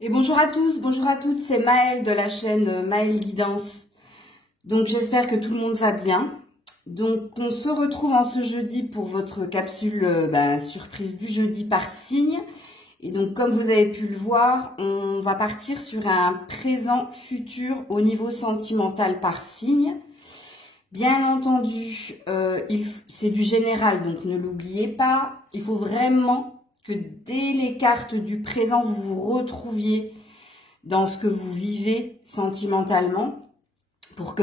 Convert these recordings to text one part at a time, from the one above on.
Et bonjour à tous, bonjour à toutes, c'est Maëlle de la chaîne Maëlle Guidance. Donc j'espère que tout le monde va bien. Donc on se retrouve en ce jeudi pour votre capsule surprise du jeudi par signe. Et donc comme vous avez pu le voir, on va partir sur un présent futur au niveau sentimental par signe. Bien entendu, c'est du général, donc ne l'oubliez pas. Il faut vraiment que dès les cartes du présent, vous vous retrouviez dans ce que vous vivez sentimentalement pour que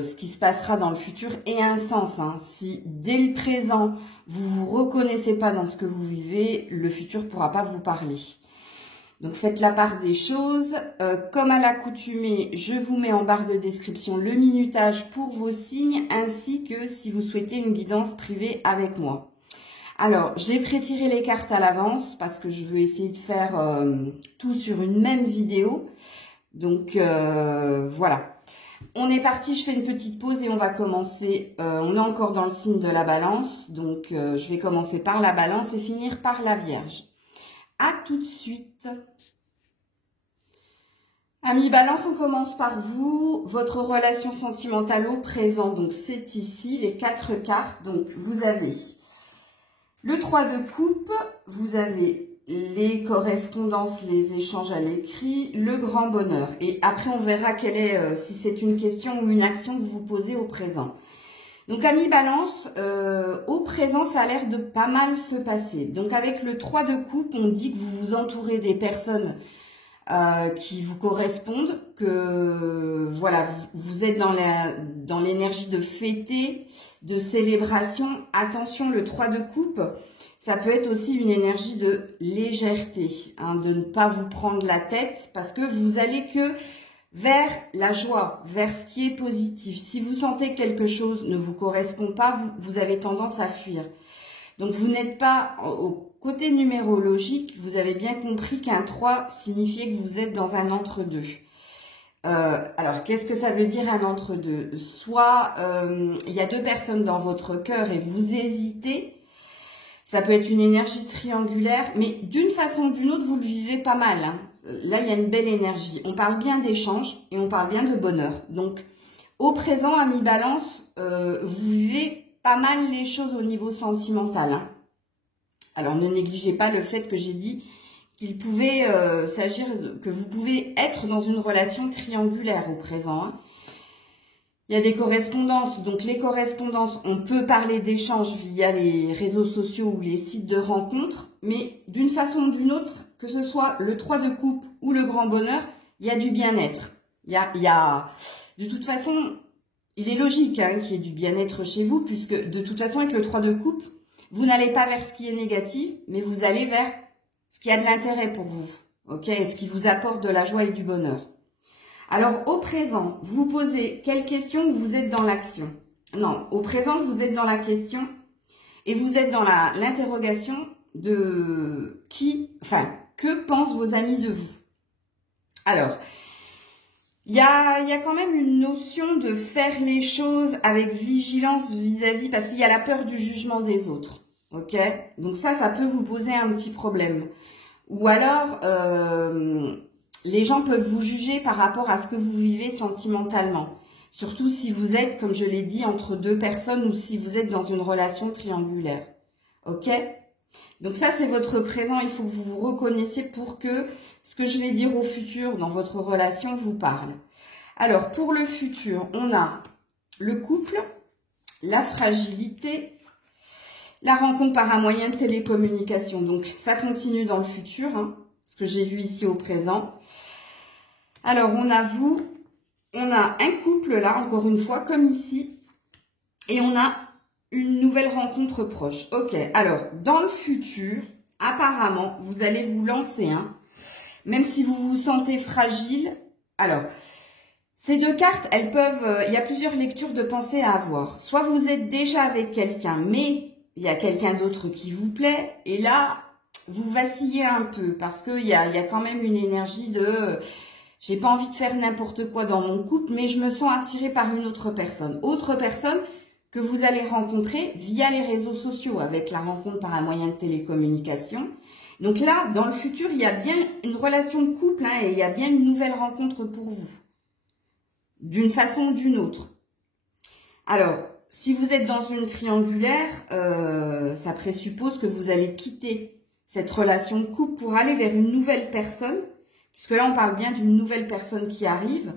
ce qui se passera dans le futur ait un sens. Si dès le présent, vous ne vous reconnaissez pas dans ce que vous vivez, le futur ne pourra pas vous parler. Donc faites la part des choses. Comme à l'accoutumée, je vous mets en barre de description le minutage pour vos signes ainsi que si vous souhaitez une guidance privée avec moi. Alors, j'ai pré-tiré les cartes à l'avance parce que je veux essayer de faire tout sur une même vidéo. Donc, voilà. On est parti, je fais une petite pause et on va commencer. On est encore dans le signe de la balance. Donc, je vais commencer par la balance et finir par la vierge. À tout de suite. Amis balance, on commence par vous. Votre relation sentimentale au présent. Donc, c'est ici, les 4 cartes. Donc, vous avez... le 3 de coupe, vous avez les correspondances, les échanges à l'écrit, le grand bonheur. Et après, on verra quelle est, si c'est une question ou une action que vous posez au présent. Donc, amis balance, au présent, ça a l'air de pas mal se passer. Donc, avec le 3 de coupe, on dit que vous vous entourez des personnes qui vous correspondent, que voilà, vous êtes dans l'énergie de fêter, de célébration. Attention, le 3 de coupe, ça peut être aussi une énergie de légèreté, de ne pas vous prendre la tête parce que vous allez que vers la joie, vers ce qui est positif. Si vous sentez que quelque chose ne vous correspond pas, vous avez tendance à fuir. Donc vous n'êtes pas au côté numérologique, vous avez bien compris qu'un 3 signifiait que vous êtes dans un entre-deux. Alors, qu'est-ce que ça veut dire un entre-deux? Soit il y a 2 personnes dans votre cœur et vous hésitez. Ça peut être une énergie triangulaire, mais d'une façon ou d'une autre, vous le vivez pas mal. Là, il y a une belle énergie. On parle bien d'échange et on parle bien de bonheur. Donc, au présent, amis balance, vous vivez pas mal les choses au niveau sentimental. Alors, ne négligez pas le fait que j'ai dit qu'il pouvait s'agir, que vous pouvez être dans une relation triangulaire au présent. Il y a des correspondances, donc les correspondances, on peut parler d'échanges via les réseaux sociaux ou les sites de rencontres, mais d'une façon ou d'une autre, que ce soit le 3 de coupe ou le grand bonheur, il y a du bien-être. De toute façon, il est logique qu'il y ait du bien-être chez vous, puisque de toute façon, avec le 3 de coupe, vous n'allez pas vers ce qui est négatif, mais vous allez vers ce qui a de l'intérêt pour vous, ok, et ce qui vous apporte de la joie et du bonheur. Alors, au présent, vous posez quelle question ou vous êtes dans l'action? Non, au présent, vous êtes dans la question et vous êtes dans l'interrogation de que pensent vos amis de vous? Alors, il y a quand même une notion de faire les choses avec vigilance vis-à-vis, parce qu'il y a la peur du jugement des autres. Ok? Donc ça peut vous poser un petit problème. Ou alors, les gens peuvent vous juger par rapport à ce que vous vivez sentimentalement. Surtout si vous êtes, comme je l'ai dit, entre 2 personnes ou si vous êtes dans une relation triangulaire. Ok? Donc ça, c'est votre présent. Il faut que vous vous reconnaissiez pour que ce que je vais dire au futur dans votre relation vous parle. Alors, pour le futur, on a le couple, la fragilité, la rencontre par un moyen de télécommunication. Donc, ça continue dans le futur, ce que j'ai vu ici au présent. Alors, on a vous, on a un couple là, encore une fois, comme ici, et on a une nouvelle rencontre proche. Ok, alors, dans le futur, apparemment, vous allez vous lancer, même si vous vous sentez fragile. Alors, ces 2 cartes, elles peuvent, il y a plusieurs lectures de pensée à avoir. Soit vous êtes déjà avec quelqu'un, mais il y a quelqu'un d'autre qui vous plaît, et là, vous vacillez un peu, parce qu'il y a quand même une énergie de... j'ai pas envie de faire n'importe quoi dans mon couple, mais je me sens attirée par une autre personne. Autre personne que vous allez rencontrer via les réseaux sociaux, avec la rencontre par un moyen de télécommunication. Donc là, dans le futur, il y a bien une relation de couple hein, et il y a bien une nouvelle rencontre pour vous. D'une façon ou d'une autre. Alors, si vous êtes dans une triangulaire, ça présuppose que vous allez quitter cette relation de couple pour aller vers une nouvelle personne. Puisque là, on parle bien d'une nouvelle personne qui arrive.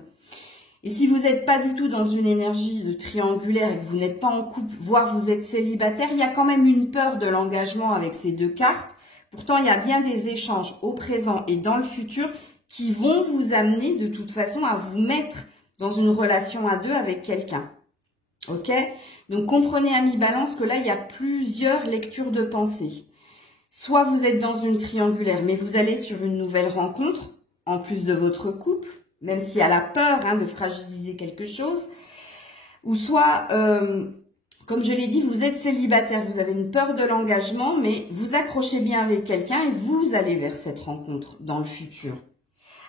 Et si vous n'êtes pas du tout dans une énergie de triangulaire et que vous n'êtes pas en couple, voire vous êtes célibataire, il y a quand même une peur de l'engagement avec ces deux cartes. Pourtant, il y a bien des échanges au présent et dans le futur qui vont vous amener de toute façon à vous mettre dans une relation à deux avec quelqu'un. Ok? Donc, comprenez, amis balance, que là, il y a plusieurs lectures de pensée. Soit vous êtes dans une triangulaire, mais vous allez sur une nouvelle rencontre, en plus de votre couple, même s'il y a la peur hein, de fragiliser quelque chose. Ou soit, comme je l'ai dit, vous êtes célibataire, vous avez une peur de l'engagement, mais vous accrochez bien avec quelqu'un et vous allez vers cette rencontre dans le futur.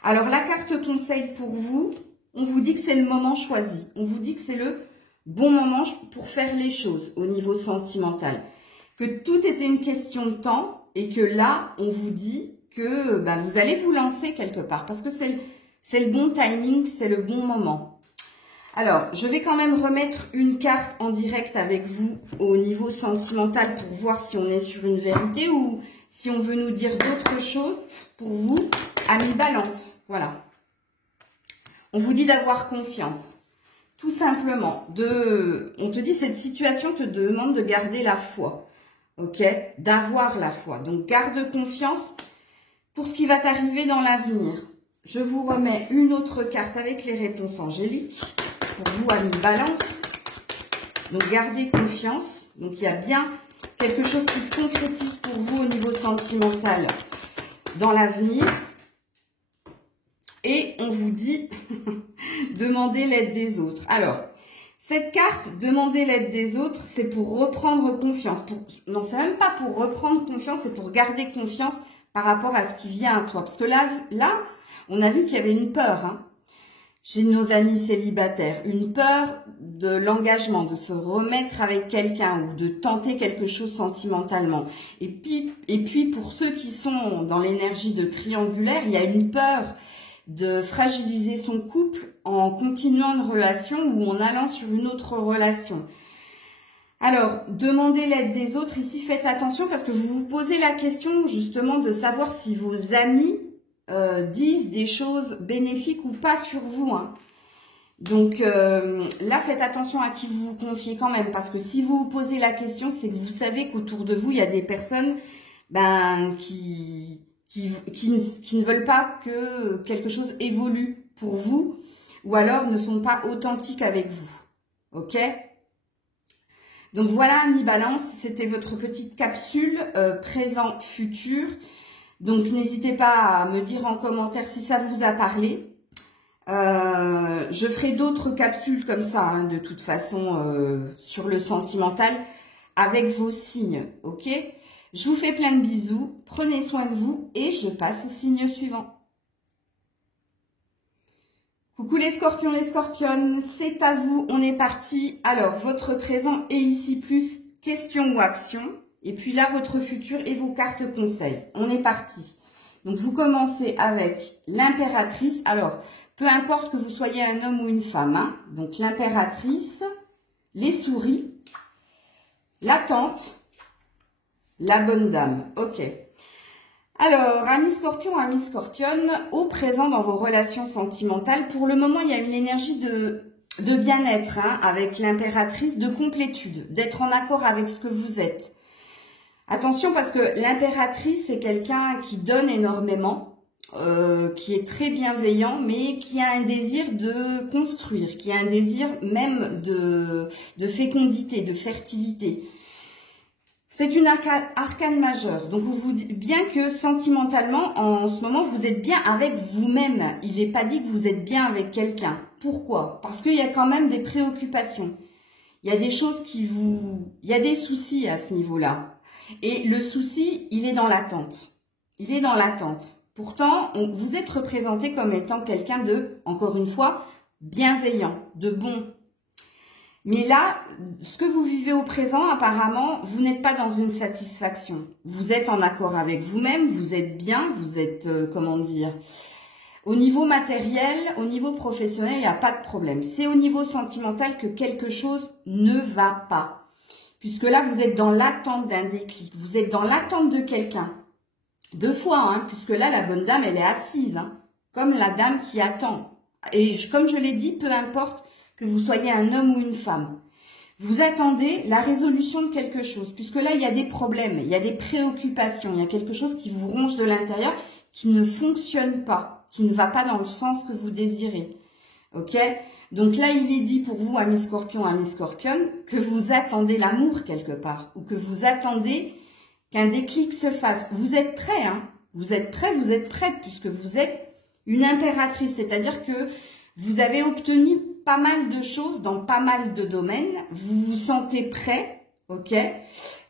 Alors, la carte conseil pour vous, on vous dit que c'est le moment choisi. On vous dit que c'est le bon moment pour faire les choses au niveau sentimental. Que tout était une question de temps et que là, on vous dit que bah, vous allez vous lancer quelque part parce que c'est le bon timing, c'est le bon moment. Alors, je vais quand même remettre une carte en direct avec vous au niveau sentimental pour voir si on est sur une vérité ou si on veut nous dire d'autres choses pour vous, amis balance. Voilà. On vous dit d'avoir confiance. Tout simplement. On te dit cette situation te demande de garder la foi. Ok? D'avoir la foi. Donc, garde confiance pour ce qui va t'arriver dans l'avenir. Je vous remets une autre carte avec les réponses angéliques. Pour vous, amis balance. Donc, gardez confiance. Donc, il y a bien quelque chose qui se concrétise pour vous au niveau sentimental dans l'avenir. Et on vous dit, demandez l'aide des autres. Alors, cette carte, demander l'aide des autres, c'est pour reprendre confiance. Non, c'est même pas pour reprendre confiance, c'est pour garder confiance par rapport à ce qui vient à toi. Parce que là on a vu qu'il y avait une peur hein, chez nos amis célibataires. Une peur de l'engagement, de se remettre avec quelqu'un ou de tenter quelque chose sentimentalement. Et puis, pour ceux qui sont dans l'énergie de triangulaire, il y a une peur de fragiliser son couple en continuant une relation ou en allant sur une autre relation. Alors, demandez l'aide des autres. Ici, faites attention parce que vous vous posez la question justement de savoir si vos amis disent des choses bénéfiques ou pas sur vous. Hein. Donc là, faites attention à qui vous vous confiez quand même. Parce que si vous vous posez la question, c'est que vous savez qu'autour de vous, il y a des personnes qui ne veulent pas que quelque chose évolue pour vous. Ou alors ne sont pas authentiques avec vous. Ok ? Donc voilà, amis balance, c'était votre petite capsule présent-futur. Donc n'hésitez pas à me dire en commentaire si ça vous a parlé. Je ferai d'autres capsules comme ça, hein, de toute façon, sur le sentimental, avec vos signes, ok? Je vous fais plein de bisous, prenez soin de vous et je passe au signe suivant. Coucou les scorpions, les scorpionnes, c'est à vous, on est parti. Alors, votre présent est ici plus question ou action. Et puis là, votre futur et vos cartes conseils. On est parti. Donc, vous commencez avec l'impératrice. Alors, peu importe que vous soyez un homme ou une femme. Hein. Donc, l'impératrice, les souris, la tante, la bonne dame. Ok. Alors, amis scorpions, amis scorpionnes, au présent dans vos relations sentimentales, pour le moment, il y a une énergie de bien-être hein, avec l'impératrice, de complétude, d'être en accord avec ce que vous êtes. Attention parce que l'impératrice, c'est quelqu'un qui donne énormément, qui est très bienveillant, mais qui a un désir de construire, qui a un désir même de fécondité, de fertilité. C'est une arcane majeure, donc vous vous dites bien que sentimentalement, en ce moment, vous êtes bien avec vous-même. Il n'est pas dit que vous êtes bien avec quelqu'un. Pourquoi? Parce qu'il y a quand même des préoccupations. Il y a des choses il y a des soucis à ce niveau-là. Et le souci, il est dans l'attente. Il est dans l'attente. Pourtant, vous êtes représenté comme étant quelqu'un de, encore une fois, bienveillant, de bon. Mais là, ce que vous vivez au présent, apparemment, vous n'êtes pas dans une satisfaction. Vous êtes en accord avec vous-même, vous êtes bien, vous êtes, comment dire, au niveau matériel, au niveau professionnel, il n'y a pas de problème. C'est au niveau sentimental que quelque chose ne va pas. Puisque là, vous êtes dans l'attente d'un déclic, vous êtes dans l'attente de quelqu'un. Deux fois, hein, puisque là, la bonne dame, elle est assise, hein, comme la dame qui attend. Et comme je l'ai dit, peu importe que vous soyez un homme ou une femme. Vous attendez la résolution de quelque chose, puisque là, il y a des problèmes, il y a des préoccupations, il y a quelque chose qui vous ronge de l'intérieur, qui ne fonctionne pas, qui ne va pas dans le sens que vous désirez. Ok? Donc là, il est dit pour vous, amis scorpions, amis scorpionnes, que vous attendez l'amour quelque part, ou que vous attendez qu'un déclic se fasse. Vous êtes prêts, hein? Vous êtes prêts, vous êtes prêtes, puisque vous êtes une impératrice, c'est-à-dire que vous avez obtenu pas mal de choses dans pas mal de domaines, vous vous sentez prêt, ok,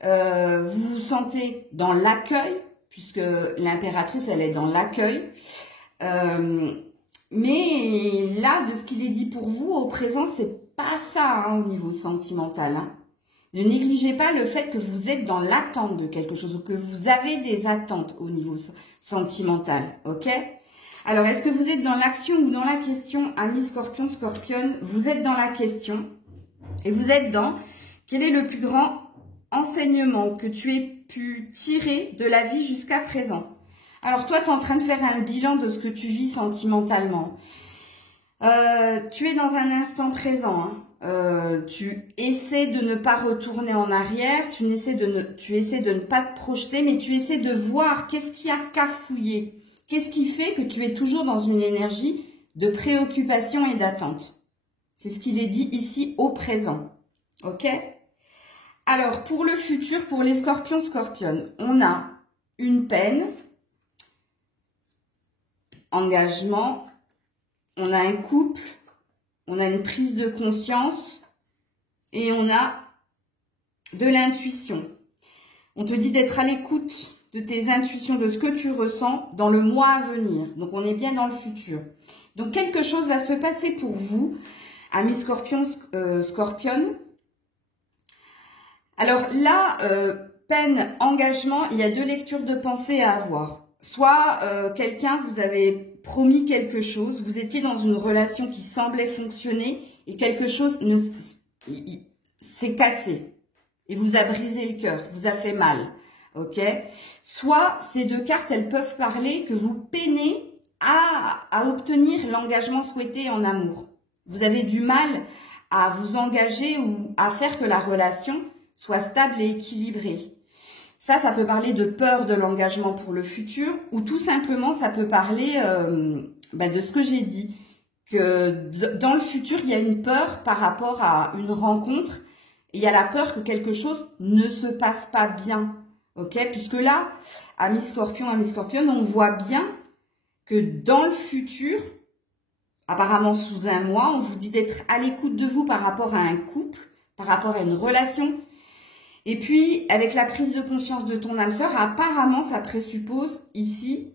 vous vous sentez dans l'accueil, puisque l'impératrice, elle est dans l'accueil, mais là, de ce qu'il est dit pour vous, au présent, c'est pas ça, hein, au niveau sentimental, hein. Ne négligez pas le fait que vous êtes dans l'attente de quelque chose, ou que vous avez des attentes au niveau sentimental, ok? Alors, est-ce que vous êtes dans l'action ou dans la question, amis scorpions, scorpionnes? Vous êtes dans la question et vous êtes dans quel est le plus grand enseignement que tu aies pu tirer de la vie jusqu'à présent? Alors, toi, tu es en train de faire un bilan de ce que tu vis sentimentalement. Tu es dans un instant présent, hein. Tu essaies de ne pas retourner en arrière, tu essaies de ne pas te projeter, mais tu essaies de voir qu'est-ce qui a cafouillé. Qu'est-ce qui fait que tu es toujours dans une énergie de préoccupation et d'attente? C'est ce qu'il est dit ici au présent. Ok? Alors, pour le futur, pour les scorpions, scorpionnes, on a une peine, engagement, on a un couple, on a une prise de conscience et on a de l'intuition. On te dit d'être à l'écoute de tes intuitions, de ce que tu ressens dans le mois à venir. Donc, on est bien dans le futur. Donc, quelque chose va se passer pour vous, amis scorpions, scorpionnes. Alors là, peine, engagement, il y a deux lectures de pensée à avoir. Soit quelqu'un vous avez promis quelque chose, vous étiez dans une relation qui semblait fonctionner et quelque chose s'est cassé et vous a brisé le cœur, vous a fait mal. Ok? Soit ces deux cartes, elles peuvent parler que vous peinez à obtenir l'engagement souhaité en amour. Vous avez du mal à vous engager ou à faire que la relation soit stable et équilibrée. Ça peut parler de peur de l'engagement pour le futur ou tout simplement, ça peut parler de ce que j'ai dit. Que dans le futur, il y a une peur par rapport à une rencontre. Et il y a la peur que quelque chose ne se passe pas bien. Ok, puisque là, amis scorpions, amis scorpionnes, on voit bien que dans le futur, apparemment sous un mois, on vous dit d'être à l'écoute de vous par rapport à un couple, par rapport à une relation. Et puis, avec la prise de conscience de ton âme sœur, apparemment, ça présuppose ici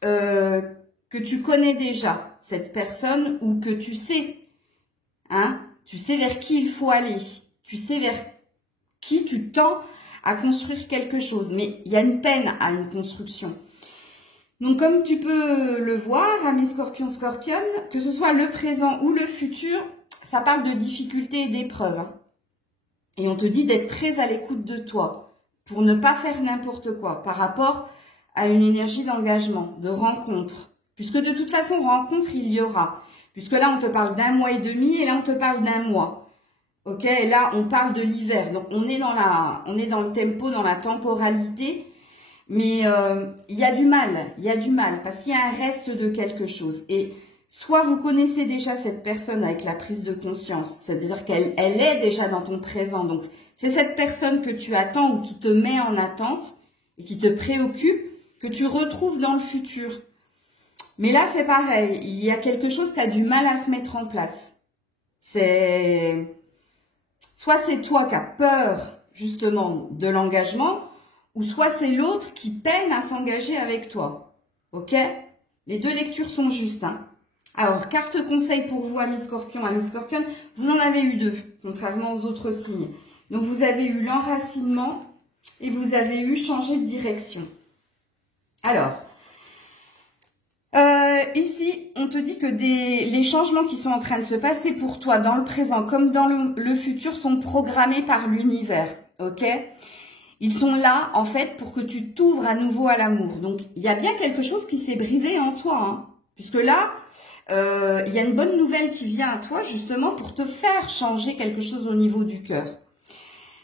que tu connais déjà cette personne ou que tu sais, hein, tu sais vers qui il faut aller, tu sais vers qui tu tends à construire quelque chose, mais il y a une peine à une construction. Donc, comme tu peux le voir, amis scorpions, scorpionnes, que ce soit le présent ou le futur, ça parle de difficultés et d'épreuves. Hein. Et on te dit d'être très à l'écoute de toi, pour ne pas faire n'importe quoi, par rapport à une énergie d'engagement, de rencontre. Puisque de toute façon, rencontre, il y aura. Puisque là, on te parle d'un mois et demi, et là, on te parle d'un mois. Ok, et là, on parle de l'hiver. Donc, on est dans le tempo, dans la temporalité. Mais il y a du mal, parce qu'il y a un reste de quelque chose. Et soit vous connaissez déjà cette personne avec la prise de conscience, c'est-à-dire qu'elle est déjà dans ton présent. Donc, c'est cette personne que tu attends ou qui te met en attente et qui te préoccupe, que tu retrouves dans le futur. Mais là, c'est pareil. Il y a quelque chose qui a du mal à se mettre en place. Soit c'est toi qui as peur, justement, de l'engagement, ou soit c'est l'autre qui peine à s'engager avec toi. Ok? Les deux lectures sont justes. Hein. Alors, carte conseil pour vous, amis scorpions, amis scorpionnes, vous en avez eu 2, contrairement aux autres signes. Donc, vous avez eu l'enracinement et vous avez eu changer de direction. Alors, ici, on te dit que les changements qui sont en train de se passer pour toi dans le présent comme dans le futur sont programmés par l'univers, ok? Ils sont là, en fait, pour que tu t'ouvres à nouveau à l'amour. Donc, il y a bien quelque chose qui s'est brisé en toi, hein, puisque là, il y a une bonne nouvelle qui vient à toi, justement, pour te faire changer quelque chose au niveau du cœur.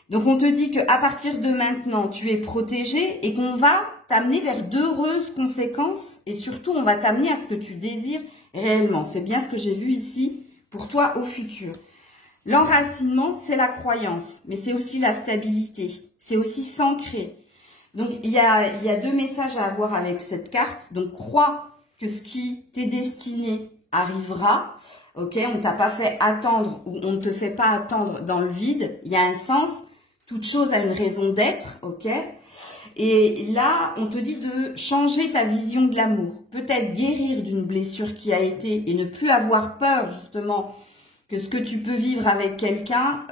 Donc, on te dit qu'à partir de maintenant, tu es protégé et qu'on va t'amener vers d'heureuses conséquences et surtout, on va t'amener à ce que tu désires réellement. C'est bien ce que j'ai vu ici pour toi au futur. L'enracinement, c'est la croyance, mais c'est aussi la stabilité. C'est aussi s'ancrer. Donc, il y a 2 messages à avoir avec cette carte. Donc, crois que ce qui t'est destiné arrivera. Ok, on ne t'a pas fait attendre ou on ne te fait pas attendre dans le vide. Il y a un sens. Toute chose a une raison d'être, ok? Et là, on te dit de changer ta vision de l'amour. Peut-être guérir d'une blessure qui a été et ne plus avoir peur, justement, que ce que tu peux vivre avec quelqu'un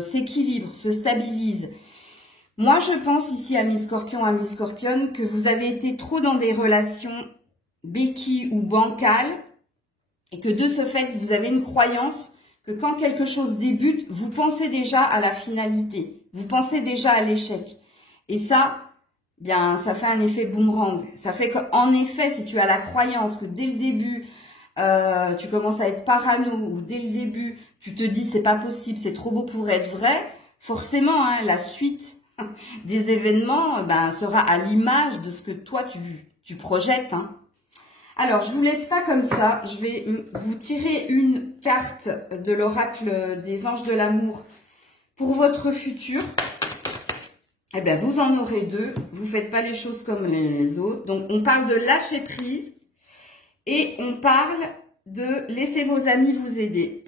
s'équilibre, se stabilise. Moi, je pense ici, amis scorpions, amis scorpionnes, que vous avez été trop dans des relations béquilles ou bancales et que de ce fait, vous avez une croyance que quand quelque chose débute, vous pensez déjà à la finalité. Vous pensez déjà à l'échec. Et ça, bien, ça fait un effet boomerang. Ça fait qu'en effet, si tu as la croyance que dès le début, tu commences à être parano ou dès le début, tu te dis c'est pas possible, c'est trop beau pour être vrai, forcément, hein, la suite des événements sera à l'image de ce que toi, tu projettes. Hein. Alors, je vous laisse pas comme ça. Je vais vous tirer une carte de l'oracle des anges de l'amour pour votre futur. Eh bien, vous en aurez 2. Vous faites pas les choses comme les autres. Donc, on parle de lâcher prise et on parle de laisser vos amis vous aider.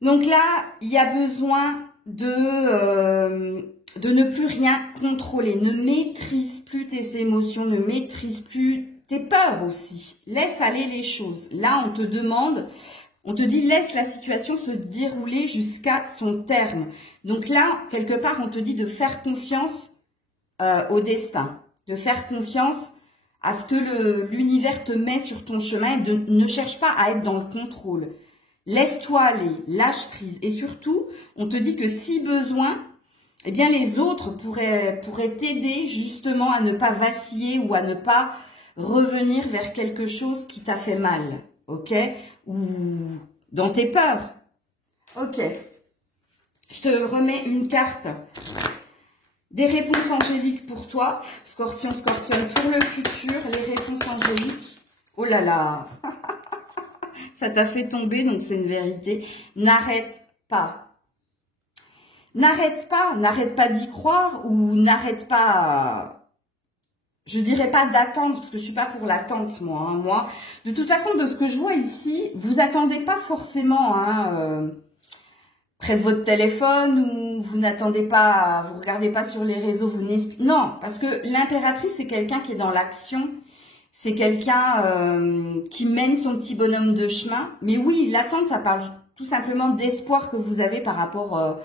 Donc là, il y a besoin de ne plus rien contrôler. Ne maîtrise plus tes émotions, ne maîtrise plus tes peurs aussi. Laisse aller les choses. Là, on te demande, on te dit laisse la situation se dérouler jusqu'à son terme. Donc là, quelque part, on te dit de faire confiance au destin, de faire confiance à ce que l'univers te met sur ton chemin et ne cherche pas à être dans le contrôle. Laisse-toi aller, lâche prise. Et surtout, on te dit que si besoin, eh bien les autres pourraient t'aider justement à ne pas vaciller ou à ne pas revenir vers quelque chose qui t'a fait mal, ok? Ou dans tes peurs. Ok. Je te remets une carte des réponses angéliques pour toi, Scorpion, Scorpion, pour le futur, les réponses angéliques. Oh là là, ça t'a fait tomber, donc c'est une vérité. N'arrête pas. N'arrête pas d'y croire ou n'arrête pas... Je dirais pas d'attendre, parce que je suis pas pour l'attente, moi. Hein, moi, de toute façon, de ce que je vois ici, vous attendez pas forcément près de votre téléphone ou vous n'attendez pas, vous regardez pas sur les réseaux, non, parce que l'impératrice, c'est quelqu'un qui est dans l'action, c'est quelqu'un qui mène son petit bonhomme de chemin. Mais oui, l'attente, ça parle tout simplement d'espoir que vous avez par rapport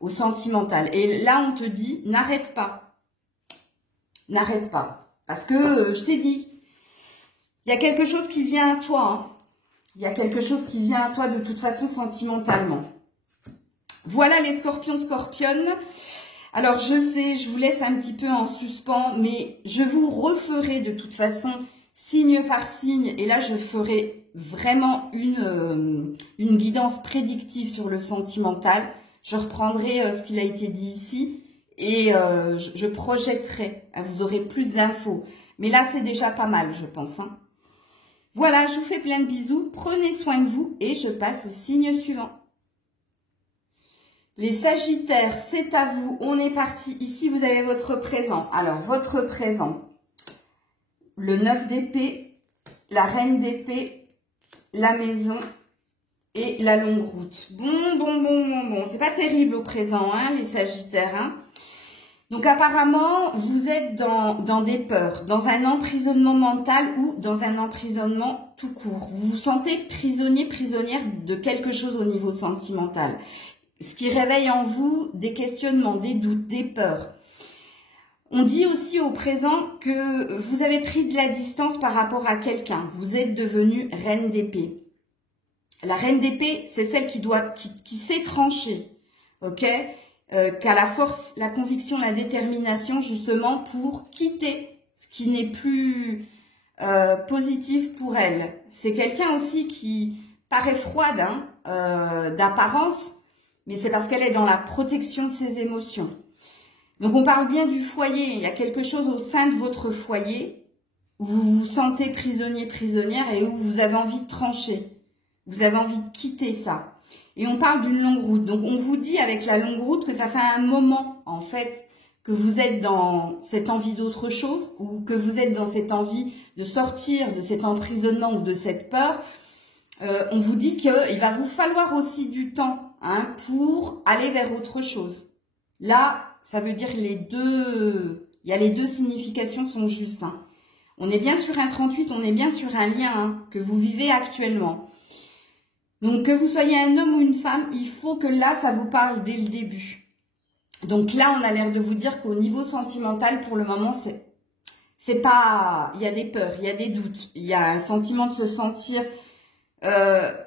au sentimental. Et là, on te dit, n'arrête pas. N'arrête pas. Parce que, je t'ai dit, il y a quelque chose qui vient à toi. Hein. Il y a quelque chose qui vient à toi de toute façon sentimentalement. Voilà les scorpions, scorpionnes. Alors, je sais, je vous laisse un petit peu en suspens, mais je vous referai de toute façon signe par signe. Et là, je ferai vraiment une guidance prédictive sur le sentimental. Je reprendrai ce qu'il a été dit ici. Et je projetterai, vous aurez plus d'infos. Mais là, c'est déjà pas mal, je pense. Hein. Voilà, je vous fais plein de bisous. Prenez soin de vous et je passe au signe suivant. Les Sagittaires, c'est à vous. On est parti. Ici, vous avez votre présent. Alors, votre présent. Le 9 d'épée, la reine d'épée, la maison et la longue route. Bon. C'est pas terrible au présent, hein, les Sagittaires, hein. Donc apparemment, vous êtes dans des peurs, dans un emprisonnement mental ou dans un emprisonnement tout court. Vous vous sentez prisonnier, prisonnière de quelque chose au niveau sentimental. Ce qui réveille en vous des questionnements, des doutes, des peurs. On dit aussi au présent que vous avez pris de la distance par rapport à quelqu'un. Vous êtes devenue reine d'épée. La reine d'épée, c'est celle qui sait trancher, ok, qui a la force, la conviction, la détermination justement pour quitter ce qui n'est plus positif pour elle. C'est quelqu'un aussi qui paraît froide d'apparence, mais c'est parce qu'elle est dans la protection de ses émotions. Donc on parle bien du foyer, il y a quelque chose au sein de votre foyer où vous vous sentez prisonnier, prisonnière et où vous avez envie de trancher. Vous avez envie de quitter ça. Et on parle d'une longue route. Donc, on vous dit avec la longue route que ça fait un moment, en fait, que vous êtes dans cette envie d'autre chose ou que vous êtes dans cette envie de sortir de cet emprisonnement ou de cette peur. On vous dit qu'il va vous falloir aussi du temps pour aller vers autre chose. Là, ça veut dire les deux significations sont justes. On est bien sur un 38, on est bien sur un lien que vous vivez actuellement. Donc, que vous soyez un homme ou une femme, il faut que là, ça vous parle dès le début. Donc là, on a l'air de vous dire qu'au niveau sentimental, pour le moment, c'est pas... Il y a des peurs, il y a des doutes, il y a un sentiment de se sentir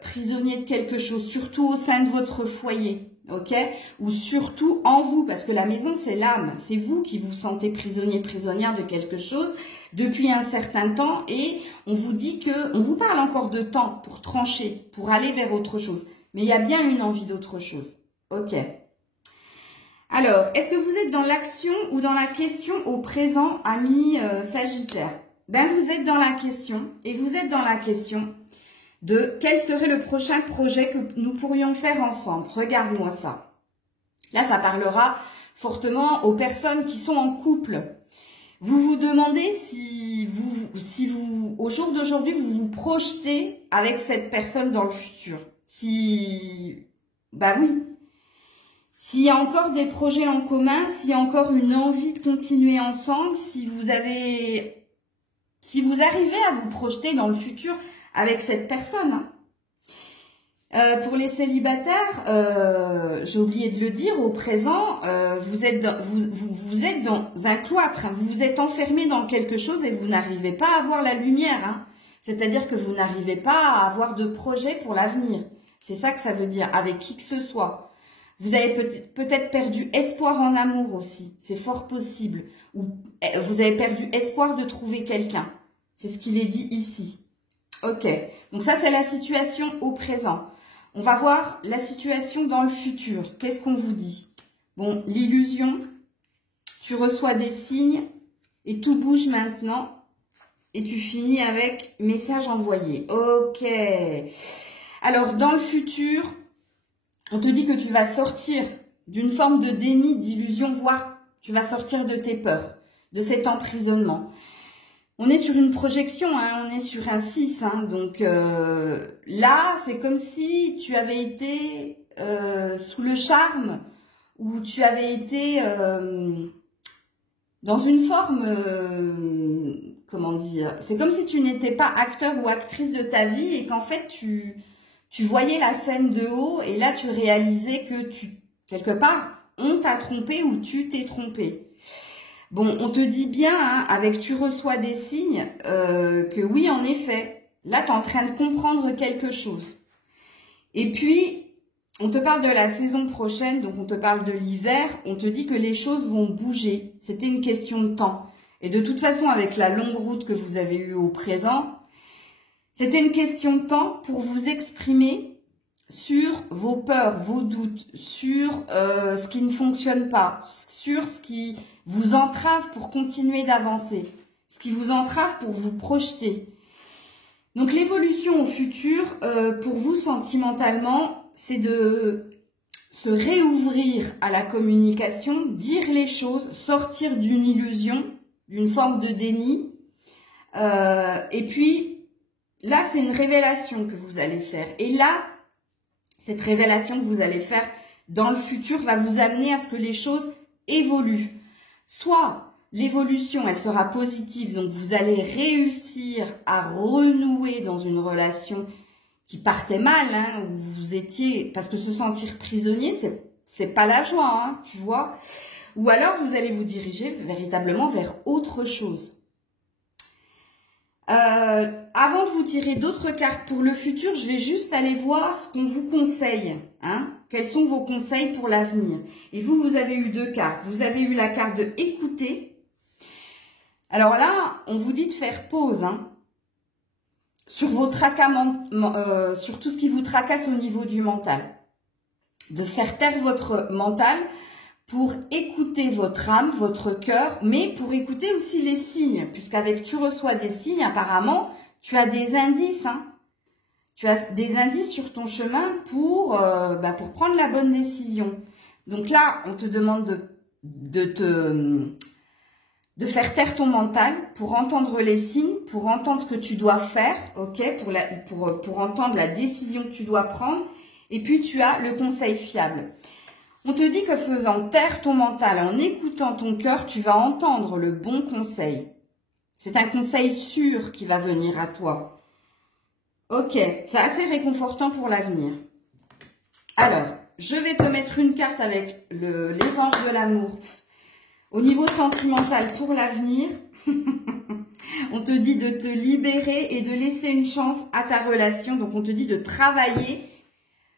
prisonnier de quelque chose, surtout au sein de votre foyer, ok? Ou surtout en vous, parce que la maison, c'est l'âme. C'est vous qui vous sentez prisonnier, prisonnière de quelque chose depuis un certain temps et on vous dit que, on vous parle encore de temps pour trancher, pour aller vers autre chose. Mais il y a bien une envie d'autre chose. Ok. Alors, est-ce que vous êtes dans l'action ou dans la question au présent, ami Sagittaire? Ben, vous êtes dans la question et vous êtes dans la question de quel serait le prochain projet que nous pourrions faire ensemble. Regarde-moi ça. Là, ça parlera fortement aux personnes qui sont en couple. Vous vous demandez si vous au jour d'aujourd'hui, vous vous projetez avec cette personne dans le futur. Bah oui. S'il y a encore des projets en commun, s'il y a encore une envie de continuer ensemble, si vous arrivez à vous projeter dans le futur avec cette personne. Pour les célibataires, j'ai oublié de le dire, au présent, vous êtes dans un cloître, vous vous êtes enfermé dans quelque chose et vous n'arrivez pas à voir la lumière. C'est-à-dire que vous n'arrivez pas à avoir de projet pour l'avenir. C'est ça que ça veut dire, avec qui que ce soit. Vous avez peut-être perdu espoir en amour aussi, c'est fort possible. Ou vous avez perdu espoir de trouver quelqu'un. C'est ce qu'il est dit ici. Ok, donc ça c'est la situation au présent. On va voir la situation dans le futur. Qu'est-ce qu'on vous dit? Bon, l'illusion, tu reçois des signes et tout bouge maintenant. Et tu finis avec message envoyé. Ok. Alors, dans le futur, on te dit que tu vas sortir d'une forme de déni, d'illusion, voire tu vas sortir de tes peurs, de cet emprisonnement. On est sur une projection, on est sur un 6. Donc là, c'est comme si tu avais été sous le charme ou tu avais été dans une forme, comment dire, c'est comme si tu n'étais pas acteur ou actrice de ta vie et qu'en fait, tu voyais la scène de haut et là, tu réalisais que quelque part, on t'a trompé ou tu t'es trompé. Bon, on te dit bien, avec tu reçois des signes, que oui, en effet, là, tu es en train de comprendre quelque chose. Et puis, on te parle de la saison prochaine, donc on te parle de l'hiver, on te dit que les choses vont bouger. C'était une question de temps. Et de toute façon, avec la longue route que vous avez eue au présent, c'était une question de temps pour vous exprimer sur vos peurs, vos doutes, sur ce qui ne fonctionne pas, sur ce qui vous entrave pour continuer d'avancer, ce qui vous entrave pour vous projeter. Donc l'évolution au futur, pour vous sentimentalement, c'est de se réouvrir à la communication, dire les choses, sortir d'une illusion, d'une forme de déni. Et puis, là, c'est une révélation que vous allez faire. Et là, cette révélation que vous allez faire dans le futur va vous amener à ce que les choses évoluent. Soit l'évolution, elle sera positive, donc vous allez réussir à renouer dans une relation qui partait mal, hein, où vous étiez, parce que se sentir prisonnier, c'est pas la joie, hein, tu vois. Ou alors vous allez vous diriger véritablement vers autre chose. Avant de vous tirer d'autres cartes pour le futur, je vais juste aller voir ce qu'on vous conseille, hein. Quels sont vos conseils pour l'avenir? Et vous, vous avez eu 2 cartes. Vous avez eu la carte de écouter. Alors là, on vous dit de faire pause, hein, sur vos sur tout ce qui vous tracasse au niveau du mental. De faire taire votre mental pour écouter votre âme, votre cœur, mais pour écouter aussi les signes, puisqu'avec tu reçois des signes, apparemment, tu as des indices, hein. Tu as des indices sur ton chemin pour prendre la bonne décision. Donc là, on te demande de faire taire ton mental pour entendre les signes, pour entendre ce que tu dois faire, ok, pour entendre la décision que tu dois prendre. Et puis, tu as le conseil fiable. On te dit que faisant taire ton mental, en écoutant ton cœur, tu vas entendre le bon conseil. C'est un conseil sûr qui va venir à toi. Ok, c'est assez réconfortant pour l'avenir. Alors, je vais te mettre une carte avec les anges de l'amour. Au niveau sentimental pour l'avenir, on te dit de te libérer et de laisser une chance à ta relation. Donc, on te dit de travailler.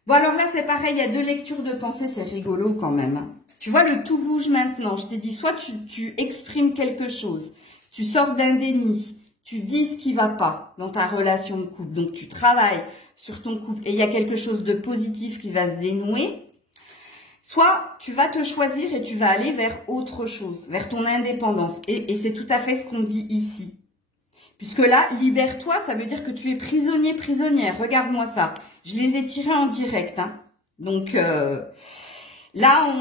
Bon, alors là, c'est pareil, il y a 2 lectures de pensée, c'est rigolo quand même, hein. Tu vois, le tout bouge maintenant. Je t'ai dit, soit tu exprimes quelque chose, tu sors d'un déni, tu dis ce qui va pas dans ta relation de couple. Donc, tu travailles sur ton couple et il y a quelque chose de positif qui va se dénouer. Soit tu vas te choisir et tu vas aller vers autre chose, vers ton indépendance. Et c'est tout à fait ce qu'on dit ici. Puisque là, libère-toi, ça veut dire que tu es prisonnier, prisonnière. Regarde-moi ça. Je les ai tirés en direct, hein. Donc, là,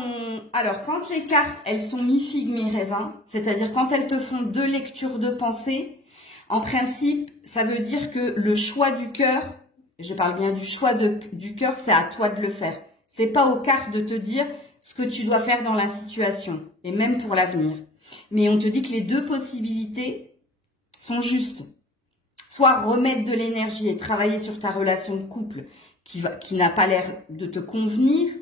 alors, quand les cartes, elles sont mi-figue, mi-raisin, c'est-à-dire quand elles te font 2 lectures de pensée, en principe, ça veut dire que le choix du cœur, je parle bien du choix du cœur, c'est à toi de le faire. C'est pas aux cartes de te dire ce que tu dois faire dans la situation, et même pour l'avenir. Mais on te dit que les 2 possibilités sont justes. Soit remettre de l'énergie et travailler sur ta relation de couple qui n'a pas l'air de te convenir,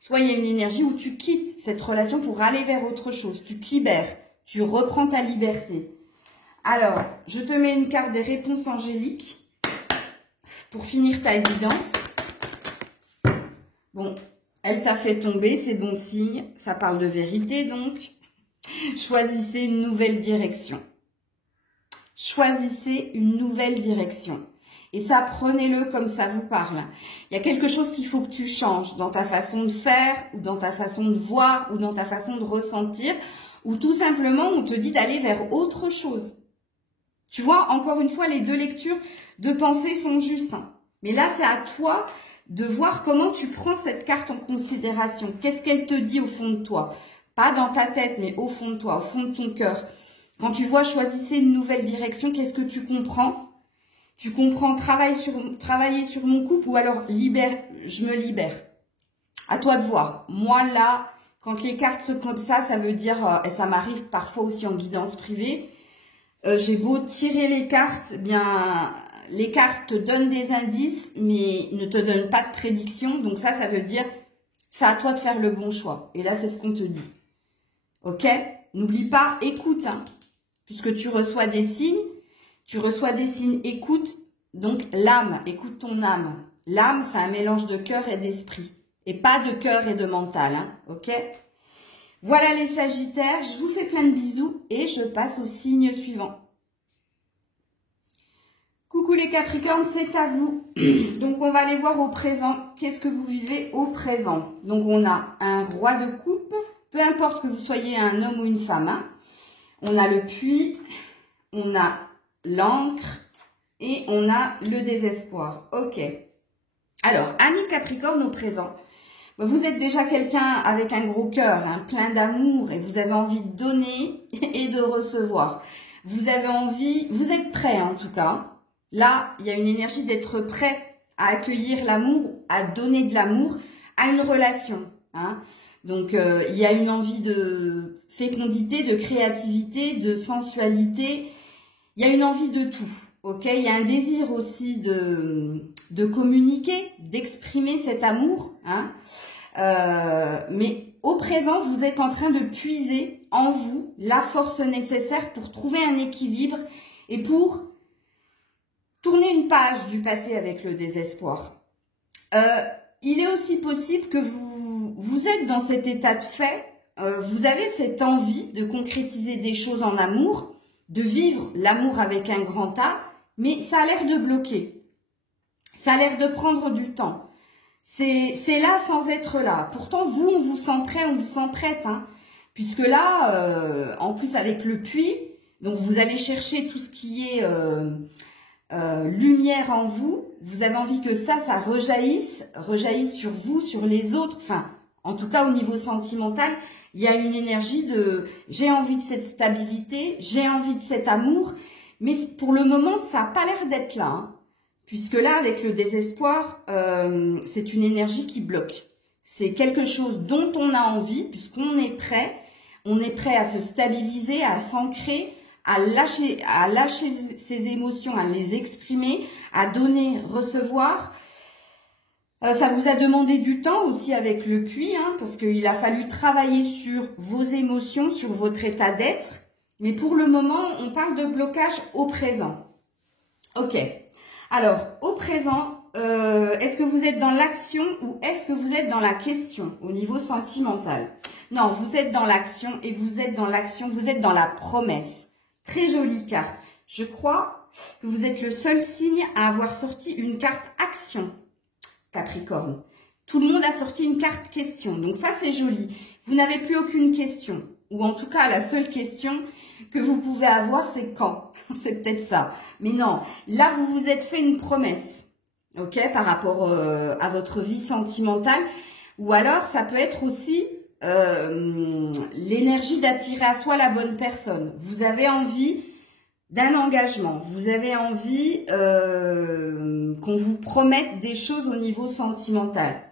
soit il y a une énergie où tu quittes cette relation pour aller vers autre chose. Tu te libères, tu reprends ta liberté. Alors, je te mets une carte des réponses angéliques pour finir ta évidence. Bon, elle t'a fait tomber, c'est bon signe. Ça parle de vérité, donc. Choisissez une nouvelle direction. Choisissez une nouvelle direction. Et ça, prenez-le comme ça vous parle. Il y a quelque chose qu'il faut que tu changes dans ta façon de faire, ou dans ta façon de voir, ou dans ta façon de ressentir, ou tout simplement, on te dit d'aller vers autre chose. Tu vois, encore une fois, les 2 lectures de pensée sont justes, hein. Mais là, c'est à toi de voir comment tu prends cette carte en considération. Qu'est-ce qu'elle te dit au fond de toi? Pas dans ta tête, mais au fond de toi, au fond de ton cœur. Quand tu vois choisissez une nouvelle direction, qu'est-ce que tu comprends? Tu comprends travailler sur mon couple ou alors je me libère. À toi de voir. Moi là, quand les cartes sont comme ça veut dire, et ça m'arrive parfois aussi en guidance privée, j'ai beau tirer les cartes, eh bien les cartes te donnent des indices, mais ne te donnent pas de prédiction. Donc ça veut dire, c'est à toi de faire le bon choix. Et là, c'est ce qu'on te dit. Ok? N'oublie pas, écoute, hein. Puisque tu reçois des signes, écoute. Donc l'âme, écoute ton âme. L'âme, c'est un mélange de cœur et d'esprit. Et pas de cœur et de mental, hein. Ok? Voilà les Sagittaires, je vous fais plein de bisous et je passe au signe suivant. Coucou les Capricornes, c'est à vous. Donc, on va aller voir au présent. Qu'est-ce que vous vivez au présent? Donc, on a un roi de coupe. Peu importe que vous soyez un homme ou une femme, hein. On a le puits, on a l'encre et on a le désespoir. Ok. Alors, amis Capricorne au présent. Vous êtes déjà quelqu'un avec un gros cœur, hein, plein d'amour et vous avez envie de donner et de recevoir. Vous avez envie, vous êtes prêt en tout cas. Là, il y a une énergie d'être prêt à accueillir l'amour, à donner de l'amour à une relation, hein. Donc, il y a une envie de fécondité, de créativité, de sensualité. Il y a une envie de tout, ok? Il y a un désir aussi de communiquer, d'exprimer cet amour, hein? Mais au présent, vous êtes en train de puiser en vous la force nécessaire pour trouver un équilibre et pour tourner une page du passé avec le désespoir. Il est aussi possible que vous êtes dans cet état de fait, vous avez cette envie de concrétiser des choses en amour, de vivre l'amour avec un grand A, mais ça a l'air de bloquer. Ça a l'air de prendre du temps. C'est là sans être là. Pourtant, vous, on vous sent prêt, on vous sent prête, hein, puisque là, en plus avec le puits, donc vous allez chercher tout ce qui est lumière en vous. Vous avez envie que ça rejaillisse sur vous, sur les autres. Enfin, en tout cas, au niveau sentimental, il y a une énergie de j'ai envie de cette stabilité, j'ai envie de cet amour, mais pour le moment, ça n'a pas l'air d'être là, hein. Puisque là, avec le désespoir, c'est une énergie qui bloque. C'est quelque chose dont on a envie, puisqu'on est prêt à se stabiliser, à s'ancrer, à lâcher ses émotions, à les exprimer, à donner, recevoir. Ça vous a demandé du temps aussi avec le puits, hein, parce qu'il a fallu travailler sur vos émotions, sur votre état d'être. Mais pour le moment, on parle de blocage au présent. Ok. Alors, au présent, est-ce que vous êtes dans l'action ou est-ce que vous êtes dans la question au niveau sentimental? Non, vous êtes dans l'action et vous êtes dans l'action, vous êtes dans la promesse. Très jolie carte. Je crois que vous êtes le seul signe à avoir sorti une carte action, Capricorne. Tout le monde a sorti une carte question, donc ça c'est joli. Vous n'avez plus aucune question, ou en tout cas la seule question que vous pouvez avoir c'est quand. C'est peut-être ça. Mais non, là vous vous êtes fait une promesse, ok, par rapport à votre vie sentimentale. Ou alors ça peut être aussi l'énergie d'attirer à soi la bonne personne. Vous avez envie d'un engagement, vous avez envie qu'on vous promette des choses au niveau sentimental.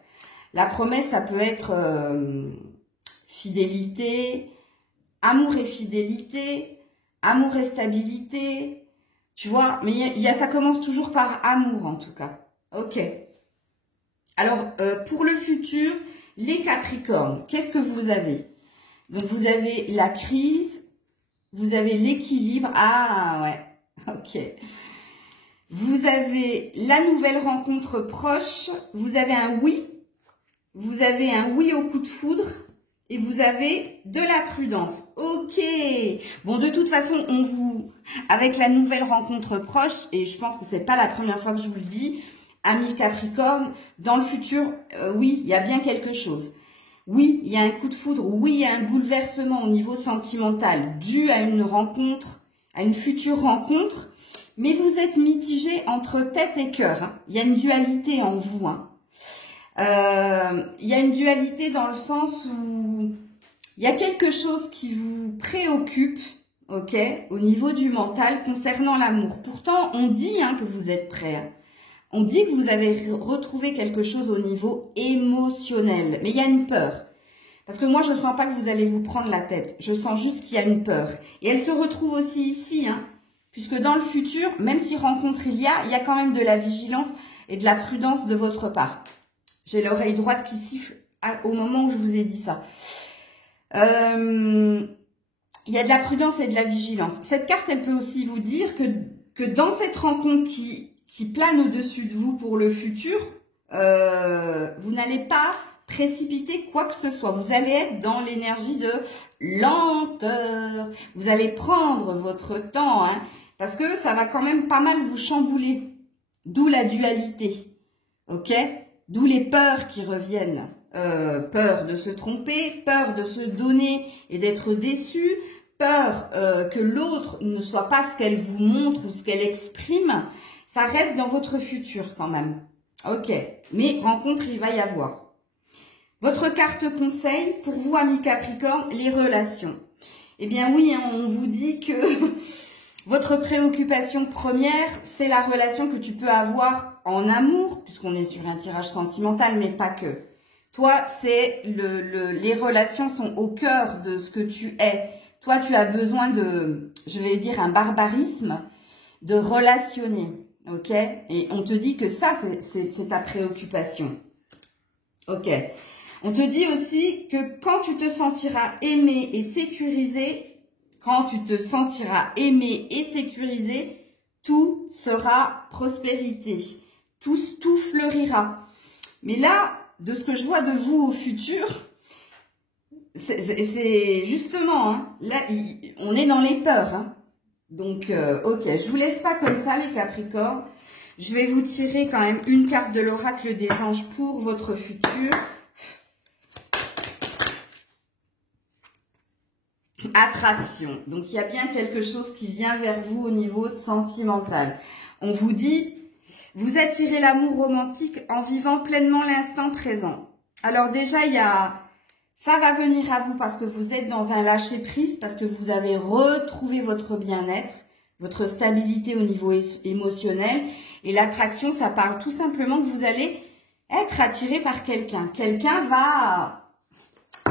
La promesse, ça peut être fidélité, amour et fidélité, amour et stabilité, tu vois, mais ça commence toujours par amour en tout cas. Ok. Alors, pour le futur, les Capricornes, qu'est-ce que vous avez? Donc, vous avez la crise, vous avez l'équilibre. Ah, ouais, ok. Vous avez la nouvelle rencontre proche, vous avez un oui, vous avez un oui au coup de foudre et vous avez de la prudence. Ok. Bon, de toute façon, avec la nouvelle rencontre proche, et je pense que c'est pas la première fois que je vous le dis, amis Capricorne, dans le futur, oui, il y a bien quelque chose. Oui, il y a un coup de foudre, oui, il y a un bouleversement au niveau sentimental dû à une rencontre, à une future rencontre, mais vous êtes mitigé entre tête et cœur, hein. Il y a une dualité en vous, hein. Il y a une dualité dans le sens où il y a quelque chose qui vous préoccupe, ok, au niveau du mental concernant l'amour. Pourtant, on dit hein, que vous êtes prêt, hein. On dit que vous avez retrouvé quelque chose au niveau émotionnel, mais il y a une peur. Parce que moi, je ne sens pas que vous allez vous prendre la tête. Je sens juste qu'il y a une peur. Et elle se retrouve aussi ici, hein, puisque dans le futur, même si rencontre il y a quand même de la vigilance et de la prudence de votre part. J'ai l'oreille droite qui siffle au moment où je vous ai dit ça. Il y a de la prudence et de la vigilance. Cette carte, elle peut aussi vous dire que dans cette rencontre qui plane au-dessus de vous pour le futur, vous n'allez pas précipiter quoi que ce soit. Vous allez être dans l'énergie de lenteur. Vous allez prendre votre temps, hein, parce que ça va quand même pas mal vous chambouler. D'où la dualité, ok? D'où les peurs qui reviennent. Peur de se tromper, peur de se donner et d'être déçu, peur que l'autre ne soit pas ce qu'elle vous montre ou ce qu'elle exprime. Ça reste dans votre futur quand même. Ok, mais rencontre, il va y avoir. Votre carte conseil pour vous, amis Capricorne, les relations. Eh bien oui, hein, on vous dit que votre préoccupation première, c'est la relation que tu peux avoir en amour, puisqu'on est sur un tirage sentimental, mais pas que. Toi, c'est les relations sont au cœur de ce que tu es. Toi, tu as besoin de, je vais dire, un barbarisme, de relationner, ok? Et on te dit que ça, c'est ta préoccupation, ok? On te dit aussi que quand tu te sentiras aimé et sécurisé, tout sera prospérité, tout fleurira. Mais là, de ce que je vois de vous au futur, c'est justement, hein, là, on est dans les peurs. Hein. Donc, ok, je vous laisse pas comme ça, les Capricornes. Je vais vous tirer quand même une carte de l'oracle des anges pour votre futur. Attraction. Donc, il y a bien quelque chose qui vient vers vous au niveau sentimental. On vous dit, vous attirez l'amour romantique en vivant pleinement l'instant présent. Alors déjà, il y a... Ça va venir à vous parce que vous êtes dans un lâcher-prise, parce que vous avez retrouvé votre bien-être, votre stabilité au niveau émotionnel. Et l'attraction, ça parle tout simplement que vous allez être attiré par quelqu'un. Quelqu'un va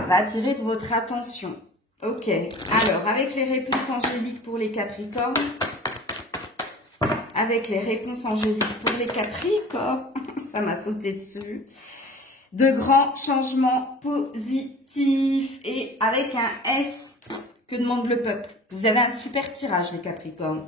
attirer de votre attention. Ok. Alors, avec les réponses angéliques pour les Capricornes. Avec les réponses angéliques pour les Capricornes. Ça m'a sauté dessus. De grands changements positifs et avec un S que demande le peuple. Vous avez un super tirage, les Capricornes.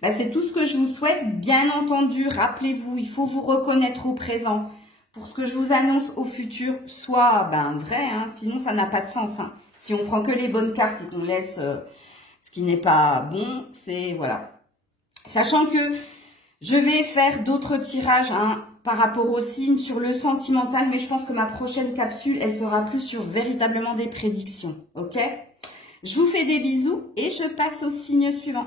Ben, c'est tout ce que je vous souhaite. Bien entendu, rappelez-vous, il faut vous reconnaître au présent. Pour ce que je vous annonce au futur, soit vrai, hein, sinon ça n'a pas de sens. Hein. Si on prend que les bonnes cartes et qu'on laisse ce qui n'est pas bon, c'est voilà. Sachant que je vais faire d'autres tirages, hein, par rapport aux signes sur le sentimental, mais je pense que ma prochaine capsule, elle sera plus sur véritablement des prédictions, ok? Je vous fais des bisous et je passe au signe suivant.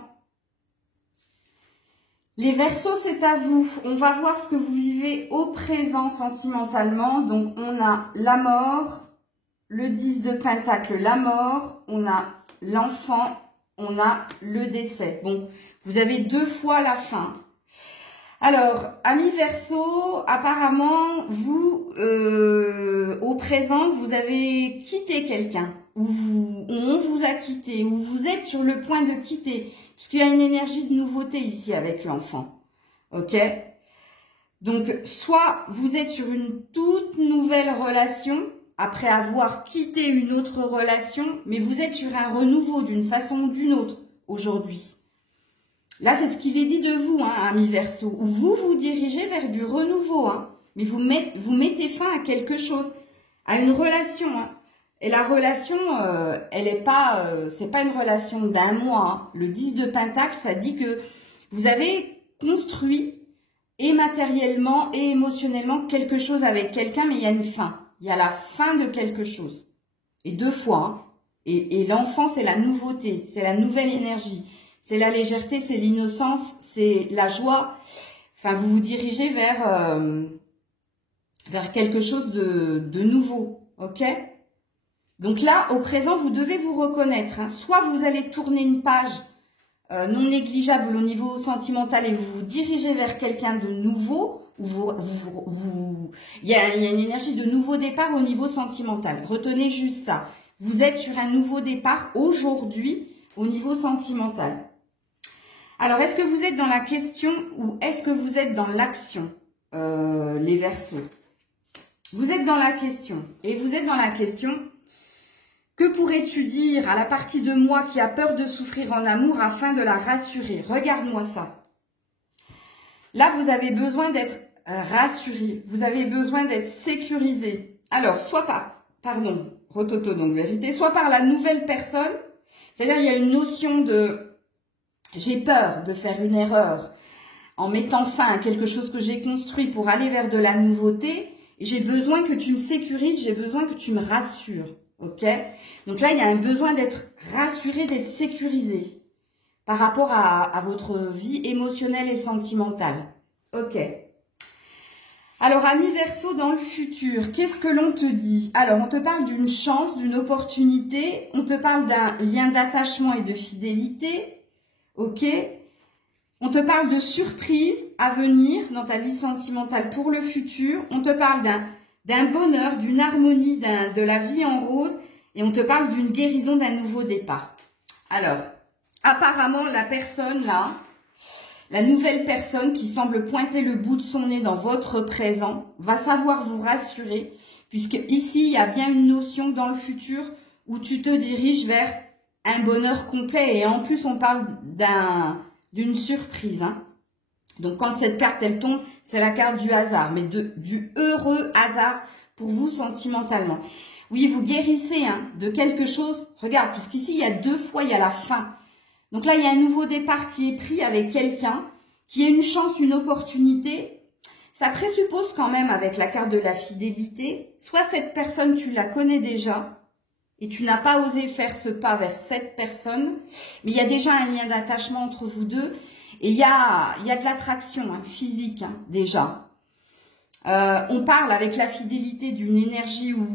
Les Verseaux, c'est à vous. On va voir ce que vous vivez au présent sentimentalement. Donc, on a la mort, le 10 de Pentacle, la mort, on a l'enfant, on a le décès. Bon, vous avez 2 fois la fin. Alors, amis Verseau, apparemment, vous, au présent, vous avez quitté quelqu'un, ou on vous a quitté, ou vous êtes sur le point de quitter, puisqu'il y a une énergie de nouveauté ici avec l'enfant, ok? Donc, soit vous êtes sur une toute nouvelle relation, après avoir quitté une autre relation, mais vous êtes sur un renouveau d'une façon ou d'une autre aujourd'hui. Là, c'est ce qu'il est dit de vous, hein, amis Verseau, où vous vous dirigez vers du renouveau, hein, mais vous mettez fin à quelque chose, à une relation. Hein. Et la relation, elle est pas, c'est pas une relation d'un mois. Hein. Le 10 de Pentacle, ça dit que vous avez construit et matériellement et émotionnellement quelque chose avec quelqu'un, mais il y a une fin. Il y a la fin de quelque chose. Et 2 fois. Hein. Et l'enfant, c'est la nouveauté, c'est la nouvelle énergie. C'est la légèreté, c'est l'innocence, c'est la joie. Enfin, vous vous dirigez vers quelque chose de nouveau, ok? Donc là, au présent, vous devez vous reconnaître. Hein. Soit vous allez tourner une page non négligeable au niveau sentimental et vous vous dirigez vers quelqu'un de nouveau, ou il y a une énergie de nouveau départ au niveau sentimental. Retenez juste ça. Vous êtes sur un nouveau départ aujourd'hui au niveau sentimental. Alors, est-ce que vous êtes dans la question ou est-ce que vous êtes dans l'action, les Verseaux? Vous êtes dans la question. Et vous êtes dans la question, que pourrais-tu dire à la partie de moi qui a peur de souffrir en amour afin de la rassurer? Regarde-moi ça. Là, vous avez besoin d'être rassuré. Vous avez besoin d'être sécurisé. Alors, soit par, pardon, rototo donc vérité, soit par la nouvelle personne. C'est-à-dire, il y a une notion de... J'ai peur de faire une erreur en mettant fin à quelque chose que j'ai construit pour aller vers de la nouveauté. Et j'ai besoin que tu me sécurises, j'ai besoin que tu me rassures. Ok? Donc là, il y a un besoin d'être rassuré, d'être sécurisé par rapport à votre vie émotionnelle et sentimentale. Ok. Alors, amis Verseau, dans le futur, qu'est-ce que l'on te dit? Alors, on te parle d'une chance, d'une opportunité. On te parle d'un lien d'attachement et de fidélité. Ok, on te parle de surprises à venir dans ta vie sentimentale pour le futur. On te parle d'un d'un bonheur, d'une harmonie, de la vie en rose. Et on te parle d'une guérison, d'un nouveau départ. Alors, apparemment, la personne là, la nouvelle personne qui semble pointer le bout de son nez dans votre présent, va savoir vous rassurer, puisque ici, il y a bien une notion dans le futur où tu te diriges vers un bonheur complet. Et en plus, on parle d'une surprise. Hein. Donc, quand cette carte, elle tombe, c'est la carte du hasard, mais du heureux hasard pour vous sentimentalement. Oui, vous guérissez de quelque chose. Regarde, puisqu'ici, il y a 2 fois, il y a la fin. Donc là, il y a un nouveau départ qui est pris avec quelqu'un, qui est une chance, une opportunité. Ça présuppose quand même, avec la carte de la fidélité, soit cette personne, tu la connais déjà, et tu n'as pas osé faire ce pas vers cette personne, mais il y a déjà un lien d'attachement entre vous deux, et il y a de l'attraction physique déjà. On parle avec la fidélité d'une énergie où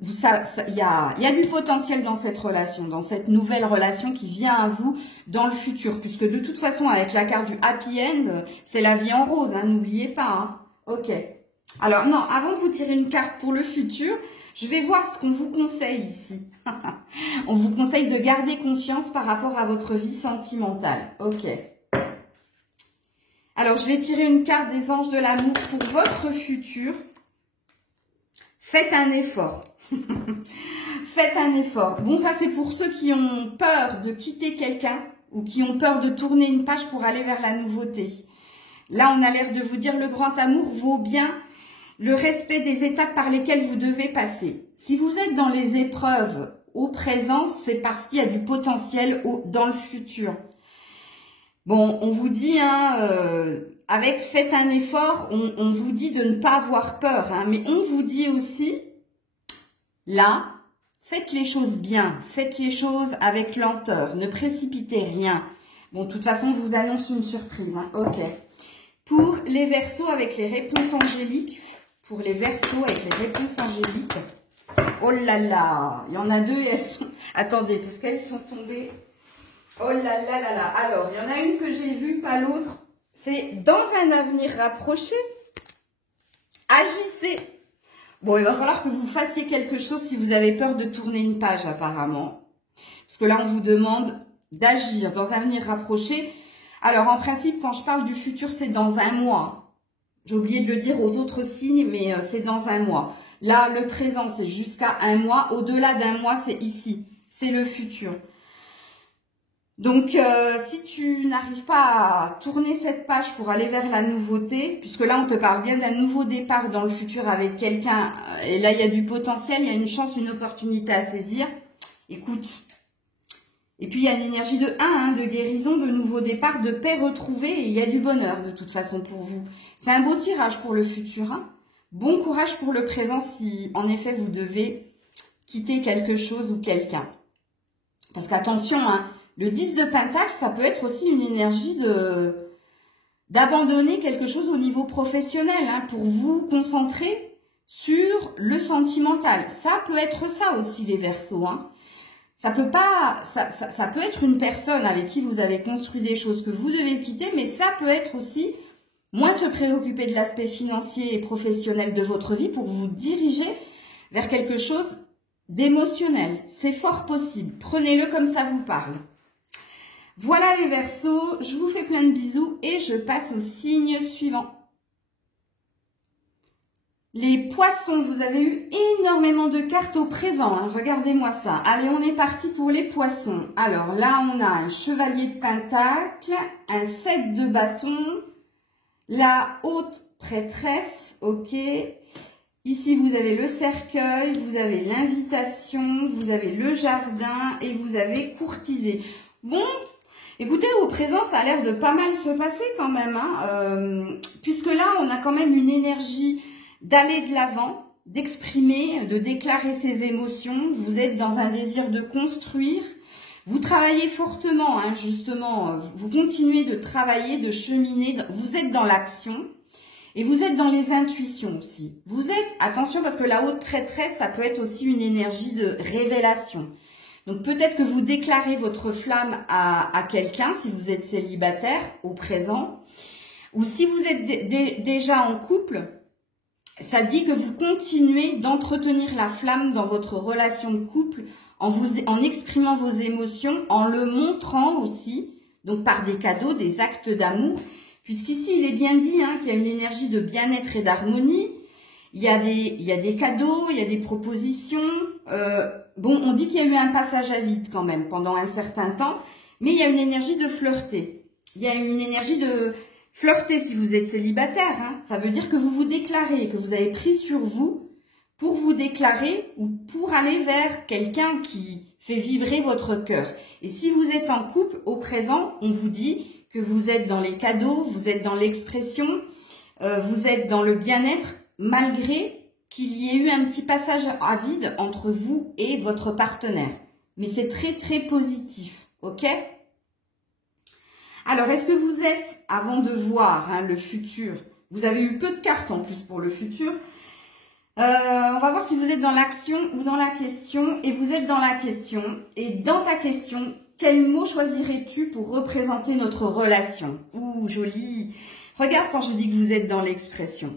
il y a du potentiel dans cette relation, dans cette nouvelle relation qui vient à vous dans le futur. Puisque de toute façon, avec la carte du happy end, c'est la vie en rose, n'oubliez pas. Ok. Alors non, avant de vous tirer une carte pour le futur, je vais voir ce qu'on vous conseille ici. On vous conseille de garder confiance par rapport à votre vie sentimentale. Ok. Alors, je vais tirer une carte des anges de l'amour pour votre futur. Faites un effort. Faites un effort. Bon, ça, c'est pour ceux qui ont peur de quitter quelqu'un ou qui ont peur de tourner une page pour aller vers la nouveauté. Là, on a l'air de vous dire le grand amour vaut bien le respect des étapes par lesquelles vous devez passer. Si vous êtes dans les épreuves au présent, c'est parce qu'il y a du potentiel dans le futur. Bon, on vous dit, avec faites un effort, on vous dit de ne pas avoir peur, mais on vous dit aussi, là, faites les choses bien, faites les choses avec lenteur, ne précipitez rien. Bon, de toute façon, on vous annonce une surprise, ok. Pour les Verseaux avec les réponses angéliques, oh là là, il y en a 2 et elles sont, attendez, parce qu'elles sont tombées. Oh là là là là. Alors, il y en a une que j'ai vue, pas l'autre. C'est dans un avenir rapproché. Agissez. Bon, il va falloir que vous fassiez quelque chose si vous avez peur de tourner une page, apparemment. Parce que là, on vous demande d'agir dans un avenir rapproché. Alors, en principe, quand je parle du futur, c'est dans un mois. J'ai oublié de le dire aux autres signes, mais c'est dans un mois. Là, le présent, c'est jusqu'à un mois. Au-delà d'un mois, c'est ici. C'est le futur. Donc, si tu n'arrives pas à tourner cette page pour aller vers la nouveauté, puisque là, on te parle bien d'un nouveau départ dans le futur avec quelqu'un, et là, il y a du potentiel, il y a une chance, une opportunité à saisir, écoute. Et puis, il y a une énergie de 1, de guérison, de nouveau départ, de paix retrouvée, et il y a du bonheur, de toute façon, pour vous. C'est un beau tirage pour le futur. Bon courage pour le présent si, en effet, vous devez quitter quelque chose ou quelqu'un. Parce qu'attention, le 10 de Pentacle, ça peut être aussi une énergie d'abandonner quelque chose au niveau professionnel pour vous concentrer sur le sentimental. Ça peut être ça aussi, les Verseaux. Ça peut être une personne avec qui vous avez construit des choses que vous devez quitter, mais ça peut être aussi moins se préoccuper de l'aspect financier et professionnel de votre vie pour vous diriger vers quelque chose d'émotionnel. C'est fort possible. Prenez-le comme ça vous parle. Voilà les Verseaux, je vous fais plein de bisous et je passe au signe suivant. Les Poissons, vous avez eu énormément de cartes au présent, regardez-moi ça. Allez, on est parti pour les Poissons. Alors là, on a un Chevalier de Pentacle, un 7 de bâton, la Haute Prêtresse, ok. Ici, vous avez le Cercueil, vous avez l'Invitation, vous avez le Jardin et vous avez Courtisé. Bon, écoutez, au présent, ça a l'air de pas mal se passer quand même, puisque là, on a quand même une énergie d'aller de l'avant, d'exprimer, de déclarer ses émotions. Vous êtes dans un désir de construire. Vous travaillez fortement, justement. Vous continuez de travailler, de cheminer. Vous êtes dans l'action et vous êtes dans les intuitions aussi. Vous êtes, attention, parce que la Haute Prêtresse, ça peut être aussi une énergie de révélation. Donc, peut-être que vous déclarez votre flamme à quelqu'un, si vous êtes célibataire au présent, ou si vous êtes déjà en couple, ça dit que vous continuez d'entretenir la flamme dans votre relation de couple en exprimant vos émotions, en le montrant aussi, donc par des cadeaux, des actes d'amour, puisqu'ici il est bien dit hein, qu'il y a une énergie de bien-être et d'harmonie, il y a des cadeaux, il y a des propositions, bon on dit qu'il y a eu un passage à vide quand même pendant un certain temps, mais il y a une énergie de flirter, il y a une énergie de flirter si vous êtes célibataire, hein, ça veut dire que vous vous déclarez, que vous avez pris sur vous pour vous déclarer ou pour aller vers quelqu'un qui fait vibrer votre cœur. Et si vous êtes en couple, au présent, on vous dit que vous êtes dans les cadeaux, vous êtes dans l'expression, vous êtes dans le bien-être, malgré qu'il y ait eu un petit passage à vide entre vous et votre partenaire. Mais c'est très très positif, ok ? Alors, est-ce que vous êtes, avant de voir hein, le futur, vous avez eu peu de cartes en plus pour le futur, on va voir si vous êtes dans l'action ou dans la question, et vous êtes dans la question, et dans ta question, quel mot choisirais-tu pour représenter notre relation? Ouh, joli! Regarde quand je dis que vous êtes dans l'expression.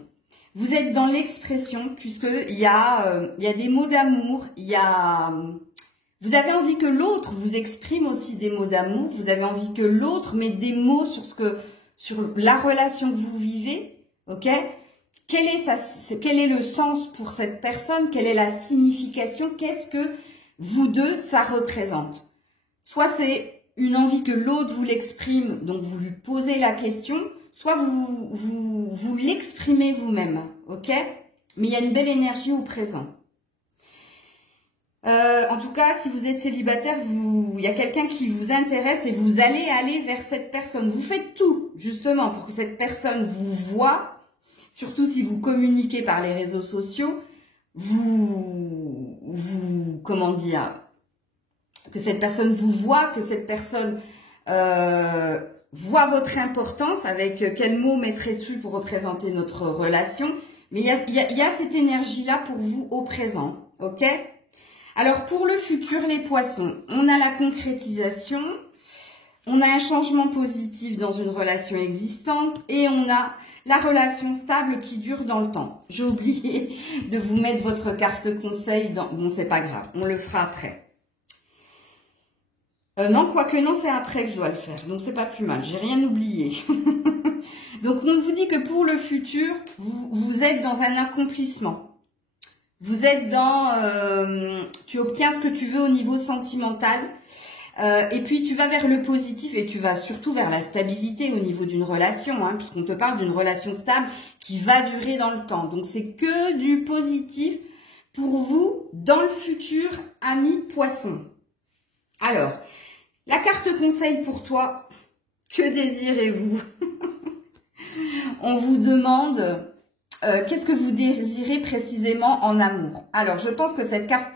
Vous êtes dans l'expression, puisqu'il y a des mots d'amour, vous avez envie que l'autre vous exprime aussi des mots d'amour, vous avez envie que l'autre mette des mots sur la relation que vous vivez, ok? Quel est le sens pour cette personne? Quelle est la signification? Qu'est-ce que vous deux, ça représente? Soit c'est une envie que l'autre vous l'exprime, donc vous lui posez la question, soit vous l'exprimez vous-même, ok? Mais il y a une belle énergie au présent. En tout cas, si vous êtes célibataire, il y a quelqu'un qui vous intéresse et vous allez aller vers cette personne. Vous faites tout, justement, pour que cette personne vous voie. Surtout si vous communiquez par les réseaux sociaux, comment dire, que cette personne vous voit, que cette personne voit votre importance, avec quel mot mettrais-tu pour représenter notre relation. Mais il y a cette énergie-là pour vous au présent, ok? Alors pour le futur, les poissons, on a la concrétisation, on a un changement positif dans une relation existante et on a la relation stable qui dure dans le temps. J'ai oublié de vous mettre votre carte conseil dans... Bon, c'est pas grave, on le fera après. Non, quoique non, c'est après que je dois le faire. Donc, c'est pas plus mal, j'ai rien oublié. Donc, on vous dit que pour le futur, vous êtes dans un accomplissement. Vous êtes dans... tu obtiens ce que tu veux au niveau sentimental. Et puis tu vas vers le positif et tu vas surtout vers la stabilité au niveau d'une relation, hein, puisqu'on te parle d'une relation stable qui va durer dans le temps. Donc c'est que du positif pour vous dans le futur, amis poissons. Alors, la carte conseil pour toi, que désirez-vous? On vous demande qu'est-ce que vous désirez précisément en amour. Alors je pense que cette carte...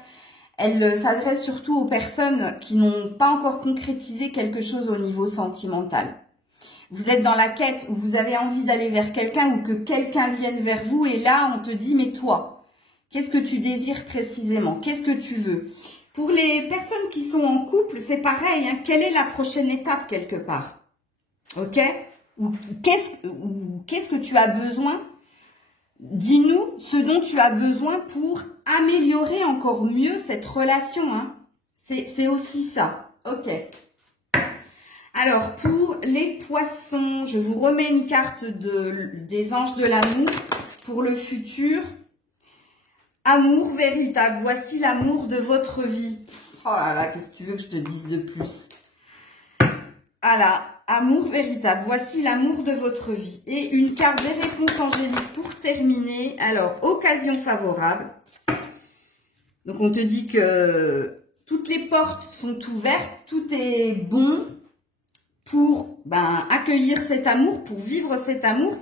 elle s'adresse surtout aux personnes qui n'ont pas encore concrétisé quelque chose au niveau sentimental. Vous êtes dans la quête où vous avez envie d'aller vers quelqu'un ou que quelqu'un vienne vers vous et là, on te dit, mais toi, qu'est-ce que tu désires précisément? Qu'est-ce que tu veux? Pour les personnes qui sont en couple, c'est pareil, hein, quelle est la prochaine étape quelque part? Ok? Ou qu'est-ce que tu as besoin? Dis-nous ce dont tu as besoin pour améliorer encore mieux cette relation. Hein. C'est aussi ça. Ok. Alors, pour les poissons, je vous remets une carte des anges de l'amour pour le futur. Amour véritable. Voici l'amour de votre vie. Oh là là, qu'est-ce que tu veux que je te dise de plus? Voilà. Amour véritable, voici l'amour de votre vie. Et une carte des réponses angéliques pour terminer. Alors, occasion favorable. Donc, on te dit que toutes les portes sont ouvertes, tout est bon pour accueillir cet amour, pour vivre cet amour.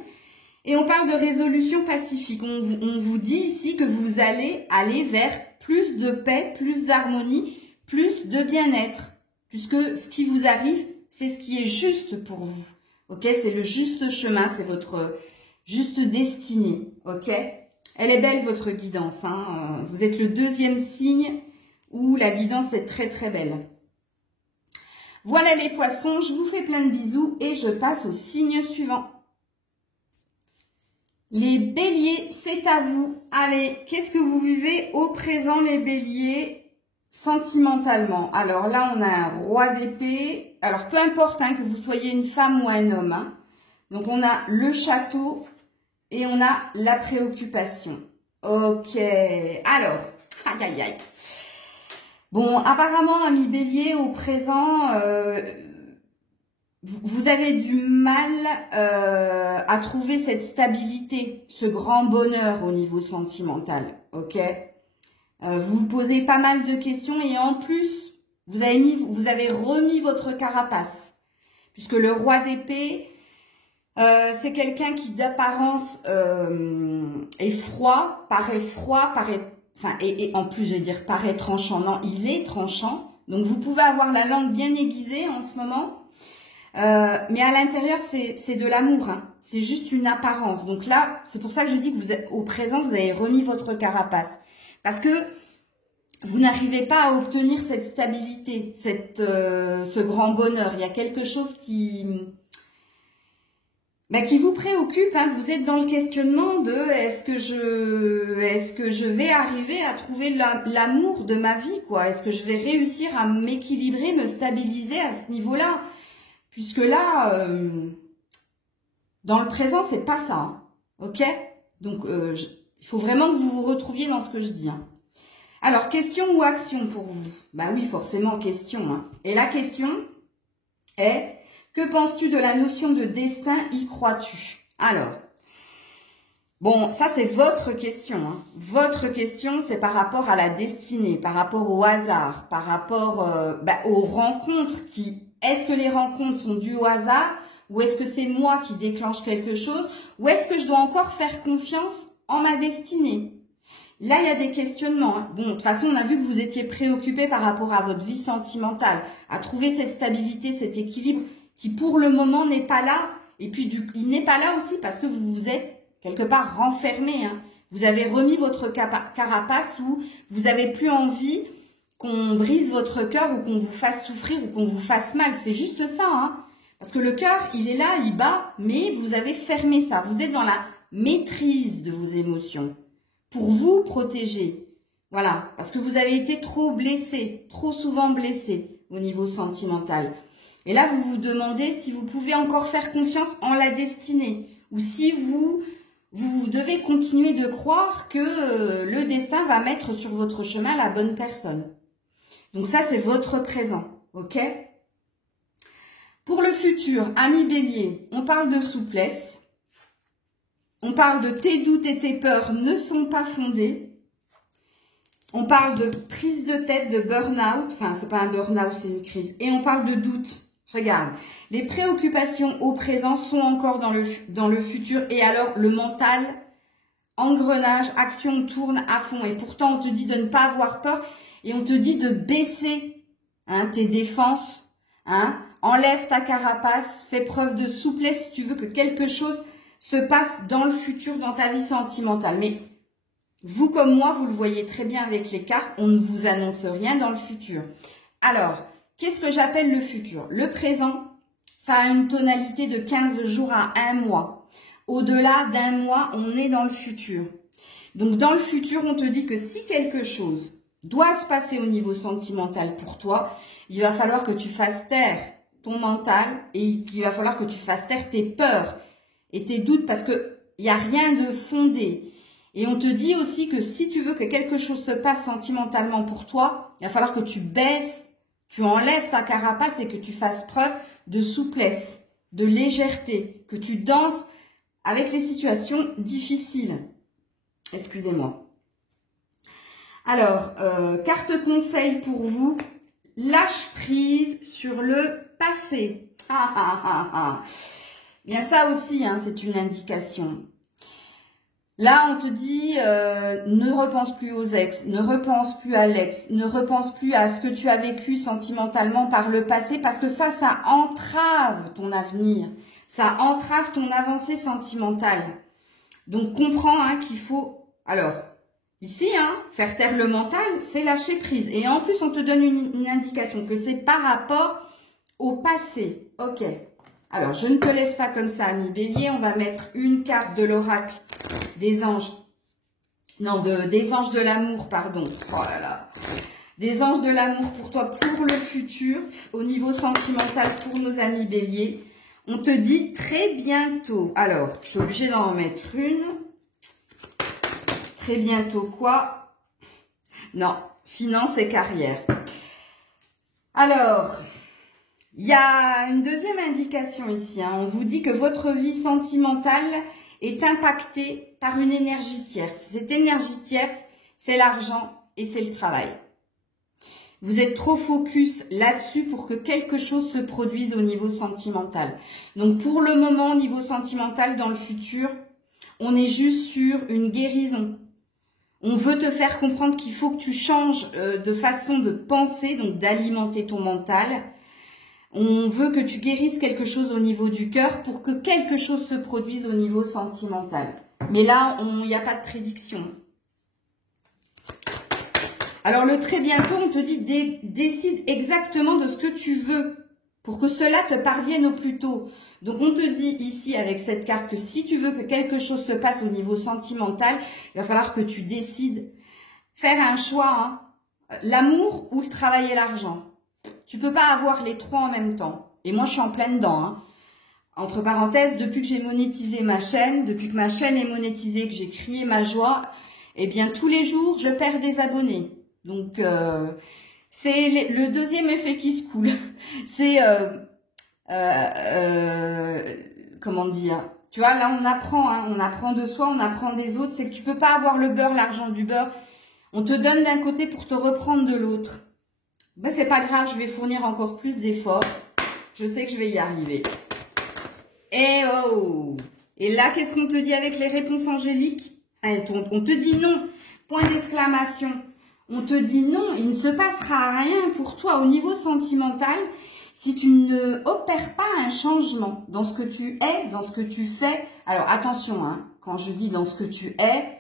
Et on parle de résolution pacifique. On vous dit ici que vous allez aller vers plus de paix, plus d'harmonie, plus de bien-être. Puisque ce qui vous arrive, c'est ce qui est juste pour vous, ok? C'est le juste chemin, c'est votre juste destinée, ok? Elle est belle, votre guidance, hein? Vous êtes le deuxième signe où la guidance est très très belle. Voilà les poissons, je vous fais plein de bisous et je passe au signe suivant. Les béliers, c'est à vous. Allez, qu'est-ce que vous vivez au présent, les béliers, sentimentalement? Alors là, on a un roi d'épée. Alors, peu importe hein, que vous soyez une femme ou un homme. Hein. Donc, on a le château et on a la préoccupation. Ok. Alors, aïe, aïe, aïe. Bon, apparemment, ami bélier, au présent... vous avez du mal à trouver cette stabilité, ce grand bonheur au niveau sentimental, ok? Vous vous posez pas mal de questions et en plus, vous avez remis votre carapace. Puisque le roi d'épée, c'est quelqu'un qui d'apparence est froid, et en plus je vais dire paraît tranchant, non, il est tranchant. Donc vous pouvez avoir la langue bien aiguisée en ce moment. Mais à l'intérieur, c'est de l'amour. Hein. C'est juste une apparence. Donc là, c'est pour ça que je dis que au présent, vous avez remis votre carapace. Parce que vous n'arrivez pas à obtenir cette stabilité, ce grand bonheur. Il y a quelque chose qui vous préoccupe. Hein. Vous êtes dans le questionnement de est-ce que je vais arriver à trouver l'amour de ma vie, quoi? Est-ce que je vais réussir à m'équilibrer, me stabiliser à ce niveau-là? Puisque là, dans le présent, c'est pas ça, hein, ok? Donc, il faut vraiment que vous vous retrouviez dans ce que je dis. Hein. Alors, question ou action pour vous? Bah oui, forcément, question. Hein. Et la question est, que penses-tu de la notion de destin? Y crois-tu? Alors, bon, ça c'est votre question. Hein. Votre question, c'est par rapport à la destinée, par rapport au hasard, par rapport aux rencontres qui... Est-ce que les rencontres sont dues au hasard ou est-ce que c'est moi qui déclenche quelque chose ou est-ce que je dois encore faire confiance en ma destinée? Là, il y a des questionnements. Hein. Bon, de toute façon, on a vu que vous étiez préoccupé par rapport à votre vie sentimentale, à trouver cette stabilité, cet équilibre qui pour le moment n'est pas là. Et puis, il n'est pas là aussi parce que vous vous êtes quelque part renfermé. Hein. Vous avez remis votre carapace ou vous n'avez plus envie qu'on brise votre cœur ou qu'on vous fasse souffrir ou qu'on vous fasse mal. C'est juste ça, hein. Parce que le cœur, il est là, il bat, mais vous avez fermé ça. Vous êtes dans la maîtrise de vos émotions pour vous protéger. Voilà, parce que vous avez été trop blessé, trop souvent blessé au niveau sentimental. Et là, vous vous demandez si vous pouvez encore faire confiance en la destinée ou si vous devez continuer de croire que le destin va mettre sur votre chemin la bonne personne. Donc ça, c'est votre présent, ok? Pour le futur, ami bélier, on parle de souplesse. On parle de tes doutes et tes peurs ne sont pas fondés. On parle de prise de tête, de burn-out. Enfin, c'est pas un burn-out, c'est une crise. Et on parle de doute. Regarde, les préoccupations au présent sont encore dans le futur. Et alors, le mental, engrenage, action tourne à fond. Et pourtant, on te dit de ne pas avoir peur. Et on te dit de baisser hein, tes défenses, hein, enlève ta carapace, fais preuve de souplesse si tu veux que quelque chose se passe dans le futur, dans ta vie sentimentale. Mais vous comme moi, vous le voyez très bien avec les cartes, on ne vous annonce rien dans le futur. Alors, qu'est-ce que j'appelle le futur? Le présent, ça a une tonalité de 15 jours à 1 mois. Au-delà d'un mois, on est dans le futur. Donc, dans le futur, on te dit que si quelque chose doit se passer au niveau sentimental pour toi, il va falloir que tu fasses taire ton mental et il va falloir que tu fasses taire tes peurs et tes doutes parce qu'il n'y a rien de fondé. Et on te dit aussi que si tu veux que quelque chose se passe sentimentalement pour toi, il va falloir que tu baisses, tu enlèves ta carapace et que tu fasses preuve de souplesse, de légèreté, que tu danses avec les situations difficiles. Excusez-moi. Alors, carte conseil pour vous, lâche prise sur le passé. Bien ça aussi, hein, c'est une indication. Là, on te dit, ne repense plus aux ex, ne repense plus à l'ex, ne repense plus à ce que tu as vécu sentimentalement par le passé, parce que ça entrave ton avenir, ça entrave ton avancée sentimentale. Donc, comprends hein, qu'il faut... Alors, ici, hein, faire taire le mental, c'est lâcher prise. Et en plus, on te donne une indication que c'est par rapport au passé. Ok. Alors, je ne te laisse pas comme ça, ami Bélier. On va mettre une carte de l'oracle des anges. Non, des anges de l'amour, pardon. Oh là là. Des anges de l'amour pour toi, pour le futur, au niveau sentimental pour nos amis Bélier. On te dit très bientôt. Alors, je suis obligée d'en mettre une. Très bientôt quoi? Non, finance et carrière. Alors, il y a une deuxième indication ici. Hein. On vous dit que votre vie sentimentale est impactée par une énergie tierce. Cette énergie tierce, c'est l'argent et c'est le travail. Vous êtes trop focus là-dessus pour que quelque chose se produise au niveau sentimental. Donc, pour le moment, au niveau sentimental, dans le futur, on est juste sur une guérison. On veut te faire comprendre qu'il faut que tu changes de façon de penser, donc d'alimenter ton mental. On veut que tu guérisses quelque chose au niveau du cœur pour que quelque chose se produise au niveau sentimental. Mais là, il n'y a pas de prédiction. Alors, le très bientôt, on te dit décide exactement de ce que tu veux pour que cela te parvienne au plus tôt. Donc, on te dit ici avec cette carte que si tu veux que quelque chose se passe au niveau sentimental, il va falloir que tu décides, faire un choix, hein, l'amour ou le travail et l'argent. Tu peux pas avoir les trois en même temps. Et moi, je suis en pleine dedans. Hein. Entre parenthèses, depuis que j'ai monétisé ma chaîne, depuis que ma chaîne est monétisée, que j'ai crié ma joie, eh bien, tous les jours, je perds des abonnés. Donc, c'est le deuxième effet qui se coule. C'est, comment dire, tu vois, là, on apprend, hein, on apprend de soi, on apprend des autres. C'est que tu peux pas avoir le beurre, l'argent du beurre. On te donne d'un côté pour te reprendre de l'autre. Ben, c'est pas grave, je vais fournir encore plus d'efforts. Je sais que je vais y arriver. Et oh! Et là, qu'est-ce qu'on te dit avec les réponses angéliques? On te dit non. Point d'exclamation. On te dit non, il ne se passera rien pour toi au niveau sentimental si tu ne opères pas un changement dans ce que tu es, dans ce que tu fais. Alors attention, hein, quand je dis dans ce que tu es,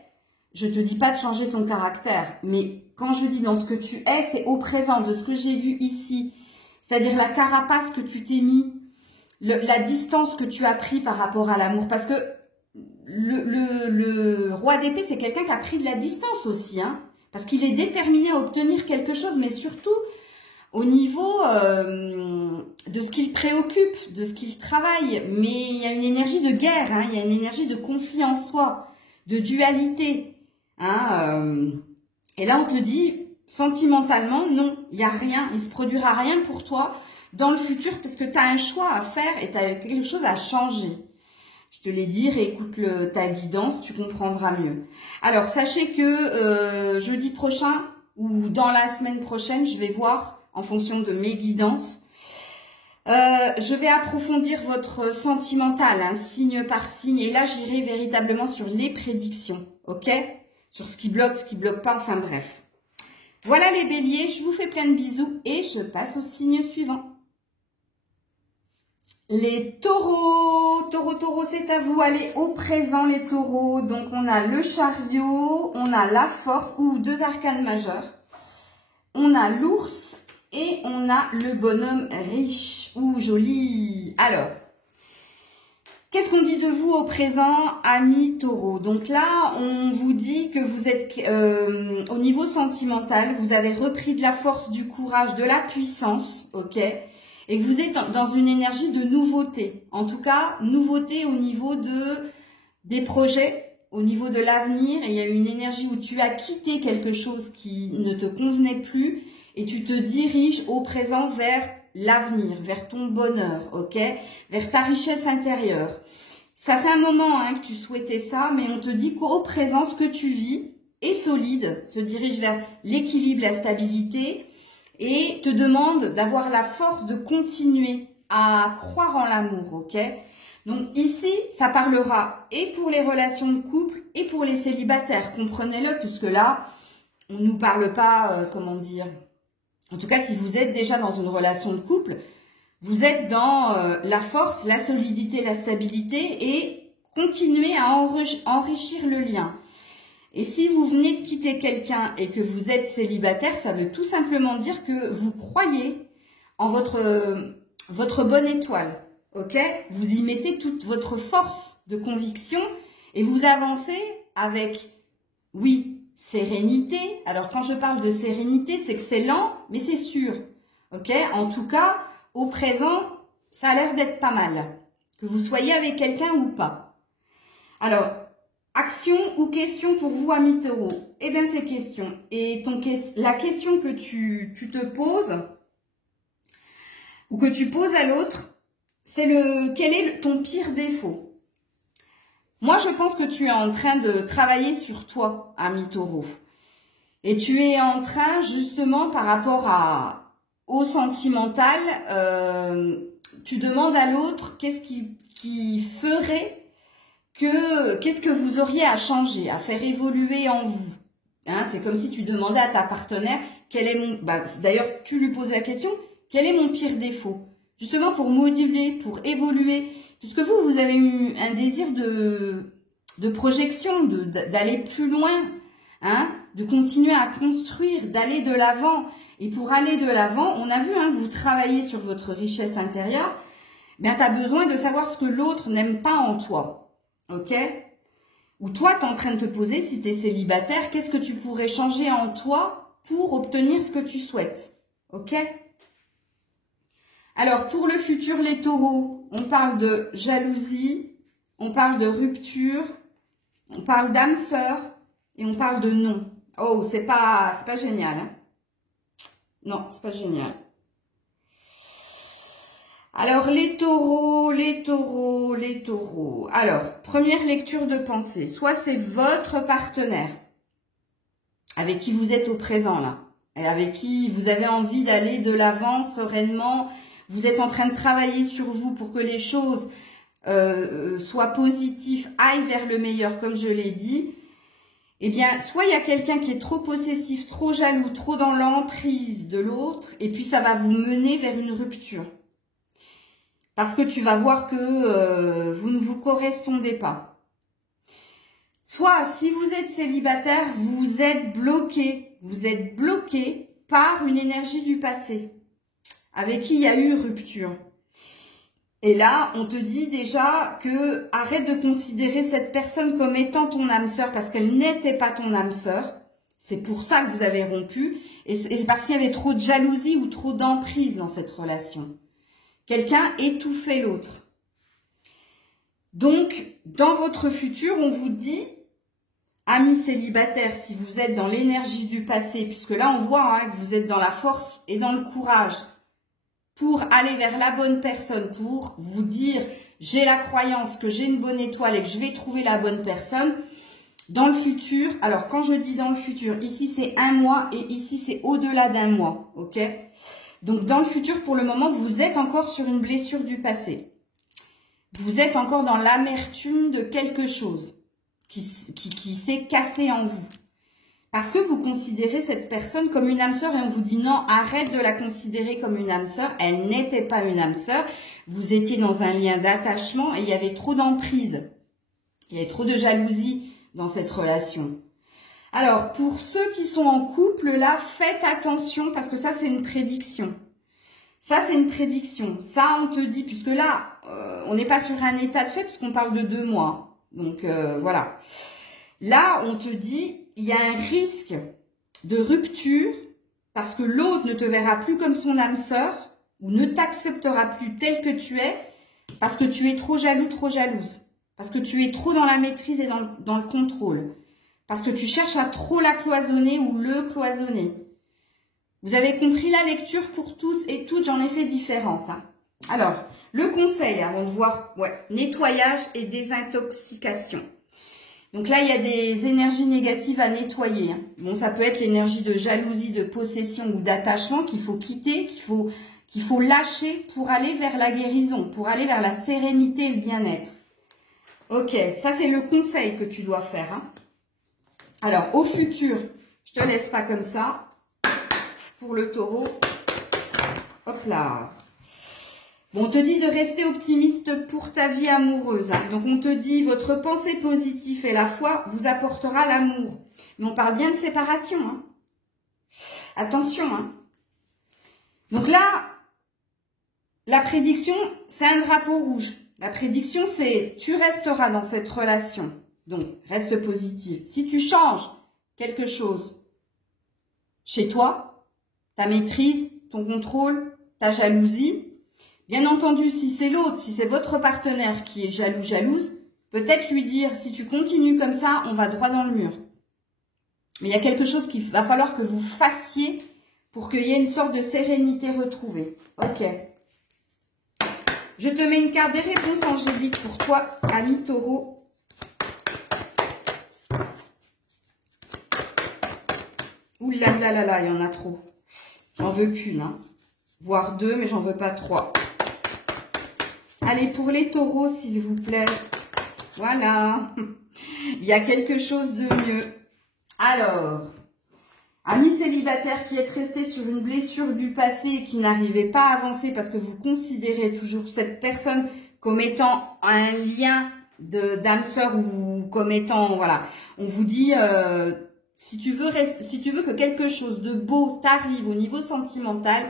je te dis pas de changer ton caractère, mais quand je dis dans ce que tu es, c'est au présent, de ce que j'ai vu ici. C'est-à-dire la carapace que tu t'es mis, la distance que tu as pris par rapport à l'amour. Parce que le roi d'épée, c'est quelqu'un qui a pris de la distance aussi, hein. Parce qu'il est déterminé à obtenir quelque chose, mais surtout au niveau de ce qu'il préoccupe, de ce qu'il travaille. Mais il y a une énergie de guerre, hein, il y a une énergie de conflit en soi, de dualité. Hein, et là, on te dit, sentimentalement, non, il n'y a rien, il ne se produira rien pour toi dans le futur parce que tu as un choix à faire et tu as quelque chose à changer. Je te l'ai dit, réécoute ta guidance, tu comprendras mieux. Alors, sachez que jeudi prochain ou dans la semaine prochaine, je vais voir en fonction de mes guidances. Je vais approfondir votre sentimental, hein, signe par signe. Et là, j'irai véritablement sur les prédictions, ok? Sur ce qui bloque pas, enfin bref. Voilà les béliers, je vous fais plein de bisous et je passe au signe suivant. Les taureaux, taureaux, c'est à vous. Allez, au présent les taureaux. Donc, on a le chariot, on a la force ou deux arcanes majeurs. On a l'ours et on a le bonhomme riche ou joli. Alors, qu'est-ce qu'on dit de vous au présent, amis taureaux? Donc là, on vous dit que vous êtes au niveau sentimental, vous avez repris de la force, du courage, de la puissance, ok? Et que vous êtes dans une énergie de nouveauté. En tout cas, nouveauté au niveau des projets, au niveau de l'avenir. Et il y a une énergie où tu as quitté quelque chose qui ne te convenait plus et tu te diriges au présent vers l'avenir, vers ton bonheur, ok? Vers ta richesse intérieure. Ça fait un moment hein, que tu souhaitais ça, mais on te dit qu'au présent, ce que tu vis est solide, se dirige vers l'équilibre, la stabilité, et te demande d'avoir la force de continuer à croire en l'amour, ok? Donc ici, ça parlera et pour les relations de couple et pour les célibataires, comprenez-le, puisque là, on ne nous parle pas, comment dire, en tout cas, si vous êtes déjà dans une relation de couple, vous êtes dans la force, la solidité, la stabilité et continuer à enrichir le lien. Et si vous venez de quitter quelqu'un et que vous êtes célibataire, ça veut tout simplement dire que vous croyez en votre bonne étoile, ok? Vous y mettez toute votre force de conviction et vous avancez avec, oui, sérénité. Alors, quand je parle de sérénité, c'est que c'est lent, mais c'est sûr, ok? En tout cas, au présent, ça a l'air d'être pas mal, que vous soyez avec quelqu'un ou pas. Alors, action ou question pour vous, amis taureaux? Eh bien, c'est question. Et la question que tu te poses, ou que tu poses à l'autre, c'est quel est ton pire défaut? Moi, je pense que tu es en train de travailler sur toi, ami taureau. Et tu es en train, justement, par rapport au sentimental, tu demandes à l'autre qu'est-ce qui ferait qu'est-ce que vous auriez à changer, à faire évoluer en vous. Hein, c'est comme si tu demandais à ta partenaire, quel est mon... d'ailleurs, tu lui poses la question, quel est mon pire défaut? Justement pour moduler, pour évoluer. Puisque vous avez eu un désir de projection, d'aller plus loin, hein, de continuer à construire, d'aller de l'avant. Et pour aller de l'avant, on a vu que vous travaillez sur votre richesse intérieure. Bien, tu as besoin de savoir ce que l'autre n'aime pas en toi. Ok? Ou toi, tu es en train de te poser, si tu es célibataire, qu'est-ce que tu pourrais changer en toi pour obtenir ce que tu souhaites? Ok? Alors, pour le futur, les taureaux, on parle de jalousie, on parle de rupture, on parle d'âme sœur et on parle de non. Oh, c'est pas génial. Hein? Non, c'est pas génial. Alors, les taureaux. Alors, première lecture de pensée. Soit c'est votre partenaire avec qui vous êtes au présent, là, et avec qui vous avez envie d'aller de l'avant sereinement. Vous êtes en train de travailler sur vous pour que les choses soient positives, aillent vers le meilleur, comme je l'ai dit. Eh bien, soit il y a quelqu'un qui est trop possessif, trop jaloux, trop dans l'emprise de l'autre, et puis ça va vous mener vers une rupture. Parce que tu vas voir que vous ne vous correspondez pas. Soit, si vous êtes célibataire, vous êtes bloqué. Vous êtes bloqué par une énergie du passé, avec qui il y a eu rupture. Et là, on te dit déjà que arrête de considérer cette personne comme étant ton âme sœur parce qu'elle n'était pas ton âme sœur. C'est pour ça que vous avez rompu. Et c'est parce qu'il y avait trop de jalousie ou trop d'emprise dans cette relation. Quelqu'un étouffait l'autre. Donc, dans votre futur, on vous dit, amis célibataires, si vous êtes dans l'énergie du passé, puisque là, on voit que vous êtes dans la force et dans le courage, pour aller vers la bonne personne, pour vous dire j'ai la croyance que j'ai une bonne étoile et que je vais trouver la bonne personne, dans le futur, alors quand je dis dans le futur, ici c'est 1 mois et ici c'est au-delà d'1 mois, ok? Donc dans le futur, pour le moment, vous êtes encore sur une blessure du passé. Vous êtes encore dans l'amertume de quelque chose qui s'est cassé en vous. Parce que vous considérez cette personne comme une âme sœur et on vous dit non, arrête de la considérer comme une âme sœur. Elle n'était pas une âme sœur. Vous étiez dans un lien d'attachement et il y avait trop d'emprise. Il y avait trop de jalousie dans cette relation. Alors, pour ceux qui sont en couple, là, faites attention parce que ça, c'est une prédiction. Ça, c'est une prédiction. Ça, on te dit, puisque là, on n'est pas sur un état de fait puisqu'on parle de 2 mois. Donc, voilà. Là, on te dit... il y a un risque de rupture parce que l'autre ne te verra plus comme son âme sœur ou ne t'acceptera plus tel que tu es parce que tu es trop jaloux, trop jalouse. Parce que tu es trop dans la maîtrise et dans le contrôle. Parce que tu cherches à trop la cloisonner ou le cloisonner. Vous avez compris la lecture pour tous et toutes, j'en ai fait différentes. Hein. Alors, le conseil avant de voir, nettoyage et désintoxication. Donc là, il y a des énergies négatives à nettoyer. Hein. Bon, ça peut être l'énergie de jalousie, de possession ou d'attachement qu'il faut quitter, qu'il faut lâcher pour aller vers la guérison, pour aller vers la sérénité et le bien-être. Ok, ça c'est le conseil que tu dois faire. Hein. Alors, au futur, je te laisse pas comme ça. Pour le taureau, hop là. Bon, on te dit de rester optimiste pour ta vie amoureuse. Hein. Donc, on te dit, votre pensée positive et la foi vous apportera l'amour. Mais on parle bien de séparation. Hein. Attention. Hein. Donc là, la prédiction, c'est un drapeau rouge. La prédiction, c'est tu resteras dans cette relation. Donc, reste positive. Si tu changes quelque chose chez toi, ta maîtrise, ton contrôle, ta jalousie, bien entendu, si c'est l'autre, si c'est votre partenaire qui est jaloux, jalouse, peut-être lui dire, si tu continues comme ça, on va droit dans le mur. Mais il y a quelque chose qu'il va falloir que vous fassiez pour qu'il y ait une sorte de sérénité retrouvée. Ok. Je te mets une carte des réponses angéliques pour toi, ami Taureau. Ouh là là là là, il y en a trop. J'en veux qu'une, hein. Voire deux, mais j'en veux pas trois. Allez, pour les taureaux, s'il vous plaît. Voilà. Il y a quelque chose de mieux. Alors, ami célibataire qui est resté sur une blessure du passé et qui n'arrivait pas à avancer parce que vous considérez toujours cette personne comme étant un lien d'âme sœur ou comme étant, voilà, on vous dit, si tu veux que quelque chose de beau t'arrive au niveau sentimental,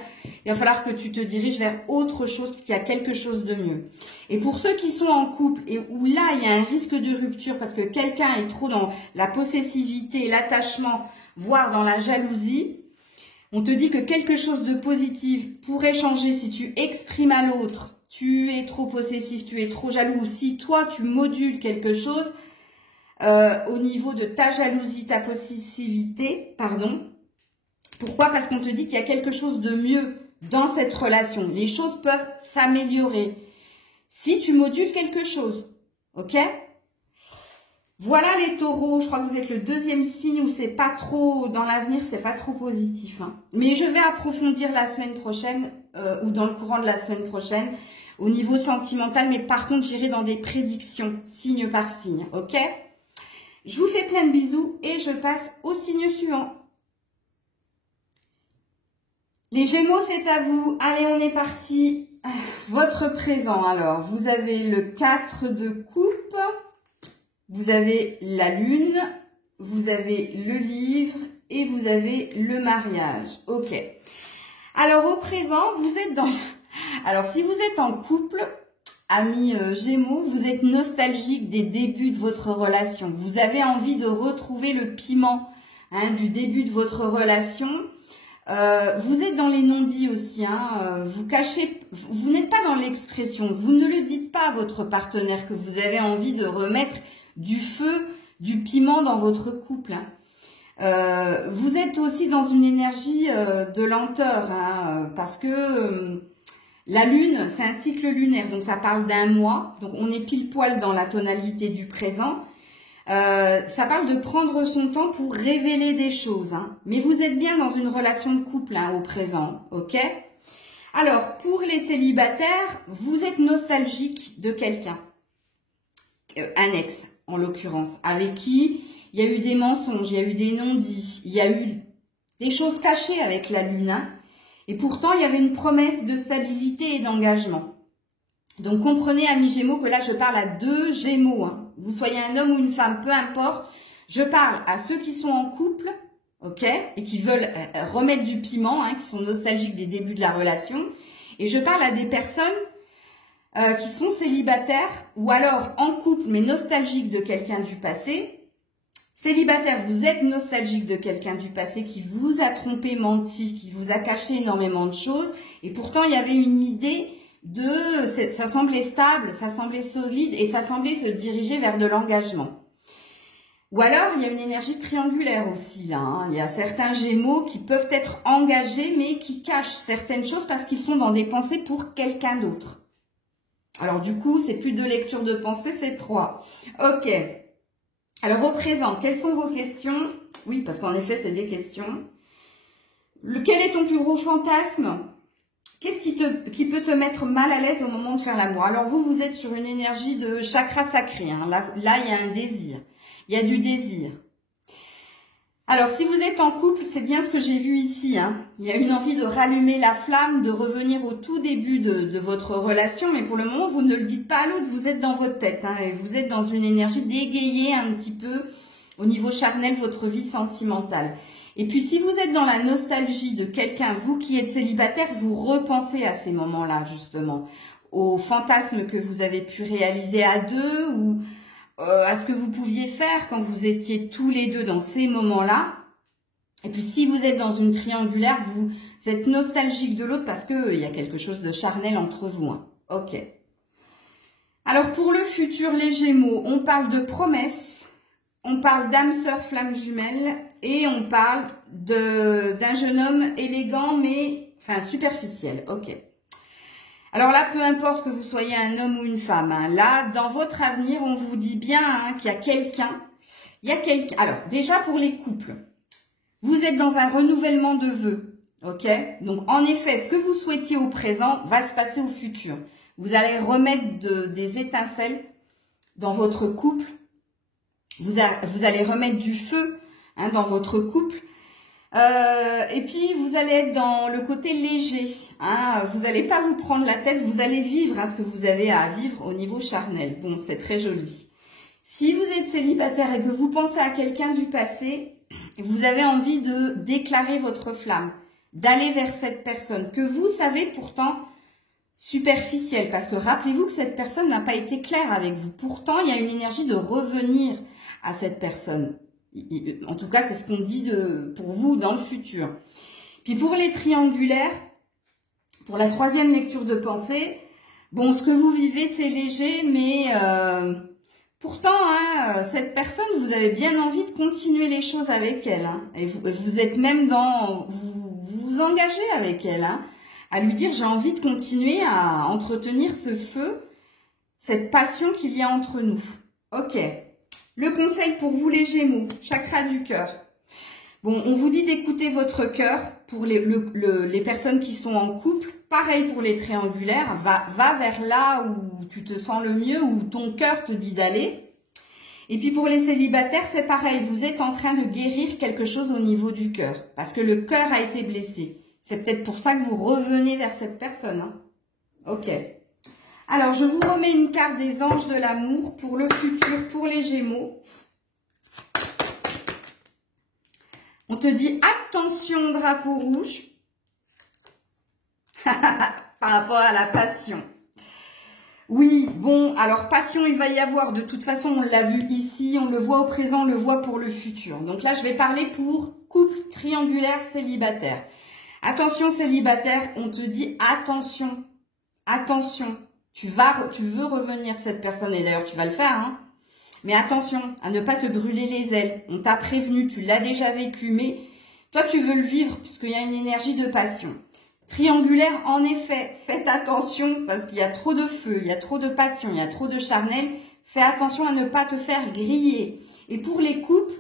il va falloir que tu te diriges vers autre chose parce qu'il y a quelque chose de mieux. Et pour ceux qui sont en couple et où là, il y a un risque de rupture parce que quelqu'un est trop dans la possessivité, l'attachement, voire dans la jalousie, on te dit que quelque chose de positif pourrait changer si tu exprimes à l'autre, tu es trop possessif, tu es trop jaloux, ou si toi tu modules quelque chose au niveau de ta jalousie, ta possessivité, pardon. Pourquoi? Parce qu'on te dit qu'il y a quelque chose de mieux dans cette relation. Les choses peuvent s'améliorer si tu modules quelque chose, ok? Voilà les taureaux, je crois que vous êtes le deuxième signe où c'est pas trop, dans l'avenir, c'est pas trop positif. Hein. Mais je vais approfondir la semaine prochaine ou dans le courant de la semaine prochaine au niveau sentimental. Mais par contre, j'irai dans des prédictions, signe par signe, ok? Je vous fais plein de bisous et je passe au signe suivant. Les Gémeaux, c'est à vous. Allez, on est parti. Votre présent, alors, vous avez le 4 de coupe. Vous avez la lune, vous avez le livre et vous avez le mariage. Ok. Alors, au présent, vous êtes dans... Alors, si vous êtes en couple, amis Gémeaux, vous êtes nostalgique des débuts de votre relation. Vous avez envie de retrouver le piment du début de votre relation. Vous êtes dans les non-dits aussi. Vous cachez... Vous n'êtes pas dans l'expression. Vous ne le dites pas à votre partenaire que vous avez envie de remettre du feu, du piment dans votre couple. Vous êtes aussi dans une énergie de lenteur, parce que la lune, c'est un cycle lunaire, donc ça parle d'un mois, donc on est pile poil dans la tonalité du présent. Ça parle de prendre son temps pour révéler des choses, mais vous êtes bien dans une relation de couple au présent, ok? Alors, pour les célibataires, vous êtes nostalgique de quelqu'un, un ex, en l'occurrence, avec qui il y a eu des mensonges, il y a eu des non-dits, il y a eu des choses cachées avec la lune. Et pourtant, il y avait une promesse de stabilité et d'engagement. Donc, comprenez, amis Gémeaux, que là, je parle à deux Gémeaux. Vous soyez un homme ou une femme, peu importe. Je parle à ceux qui sont en couple, ok, et qui veulent remettre du piment, qui sont nostalgiques des débuts de la relation. Et je parle à des personnes qui sont célibataires ou alors en couple mais nostalgiques de quelqu'un du passé. Célibataire, vous êtes nostalgique de quelqu'un du passé qui vous a trompé, menti, qui vous a caché énormément de choses et pourtant il y avait une idée de... ça semblait stable, ça semblait solide et ça semblait se diriger vers de l'engagement. Ou alors il y a une énergie triangulaire aussi là. Il y a certains Gémeaux qui peuvent être engagés mais qui cachent certaines choses parce qu'ils sont dans des pensées pour quelqu'un d'autre. Alors du coup, c'est plus deux lectures de pensée, c'est 3. Ok. Alors au présent, quelles sont vos questions? Oui, parce qu'en effet, c'est des questions. Quel est ton plus gros fantasme? Qu'est-ce qui peut te mettre mal à l'aise au moment de faire l'amour? Alors vous êtes sur une énergie de chakra sacré. Là, il y a un désir. Il y a du désir. Alors, si vous êtes en couple, c'est bien ce que j'ai vu ici. Il y a une envie de rallumer la flamme, de revenir au tout début de votre relation. Mais pour le moment, vous ne le dites pas à l'autre, vous êtes dans votre tête. Et vous êtes dans une énergie d'égayer un petit peu au niveau charnel votre vie sentimentale. Et puis, si vous êtes dans la nostalgie de quelqu'un, vous qui êtes célibataire, vous repensez à ces moments-là, justement, aux fantasmes que vous avez pu réaliser à deux ou à ce que vous pouviez faire quand vous étiez tous les deux dans ces moments-là. Et puis, si vous êtes dans une triangulaire, vous êtes nostalgique de l'autre parce qu'il y a quelque chose de charnel entre vous. Hein. Ok. Alors, pour le futur, les Gémeaux, on parle de promesses, on parle d'âme sœur flamme jumelle et on parle d'un jeune homme élégant mais superficiel. Ok. Alors là, peu importe que vous soyez un homme ou une femme, hein, là, dans votre avenir, on vous dit bien hein, qu'il y a quelqu'un. Alors, déjà pour les couples, vous êtes dans un renouvellement de vœux. Ok. Donc, en effet, ce que vous souhaitiez au présent va se passer au futur. Vous allez remettre des étincelles dans votre couple. Vous allez remettre du feu hein, dans votre couple. Et puis, vous allez être dans le côté léger. Hein. Vous n'allez pas vous prendre la tête. Vous allez vivre hein, ce que vous avez à vivre au niveau charnel. Bon, c'est très joli. Si vous êtes célibataire et que vous pensez à quelqu'un du passé, vous avez envie de déclarer votre flamme, d'aller vers cette personne que vous savez pourtant superficielle, parce que rappelez-vous que cette personne n'a pas été claire avec vous. Pourtant, il y a une énergie de revenir à cette personne. En tout cas, c'est ce qu'on dit pour vous dans le futur. Puis pour les triangulaires, pour la troisième lecture de pensée, bon, ce que vous vivez, c'est léger, mais pourtant, hein, cette personne, vous avez bien envie de continuer les choses avec elle. Hein, et vous êtes même vous engagez avec elle, hein, à lui dire, j'ai envie de continuer à entretenir ce feu, cette passion qu'il y a entre nous. Ok. Le conseil pour vous les Gémeaux, chakra du cœur. Bon, on vous dit d'écouter votre cœur pour les personnes qui sont en couple. Pareil pour les triangulaires, va vers là où tu te sens le mieux, où ton cœur te dit d'aller. Et puis pour les célibataires, c'est pareil, vous êtes en train de guérir quelque chose au niveau du cœur, parce que le cœur a été blessé. C'est peut-être pour ça que vous revenez vers cette personne. Hein. Ok. Alors, je vous remets une carte des anges de l'amour pour le futur, pour les Gémeaux. On te dit attention drapeau rouge par rapport à la passion. Oui, bon, alors passion, il va y avoir, de toute façon, on l'a vu ici, on le voit au présent, on le voit pour le futur. Donc là, je vais parler pour couple triangulaire célibataire. Attention célibataire, on te dit attention, attention. Tu veux revenir cette personne, et d'ailleurs tu vas le faire, hein. Mais attention à ne pas te brûler les ailes. On t'a prévenu, tu l'as déjà vécu, mais toi tu veux le vivre parce qu'il y a une énergie de passion. Triangulaire, en effet, faites attention parce qu'il y a trop de feu, il y a trop de passion, il y a trop de charnel. Fais attention à ne pas te faire griller. Et pour les couples,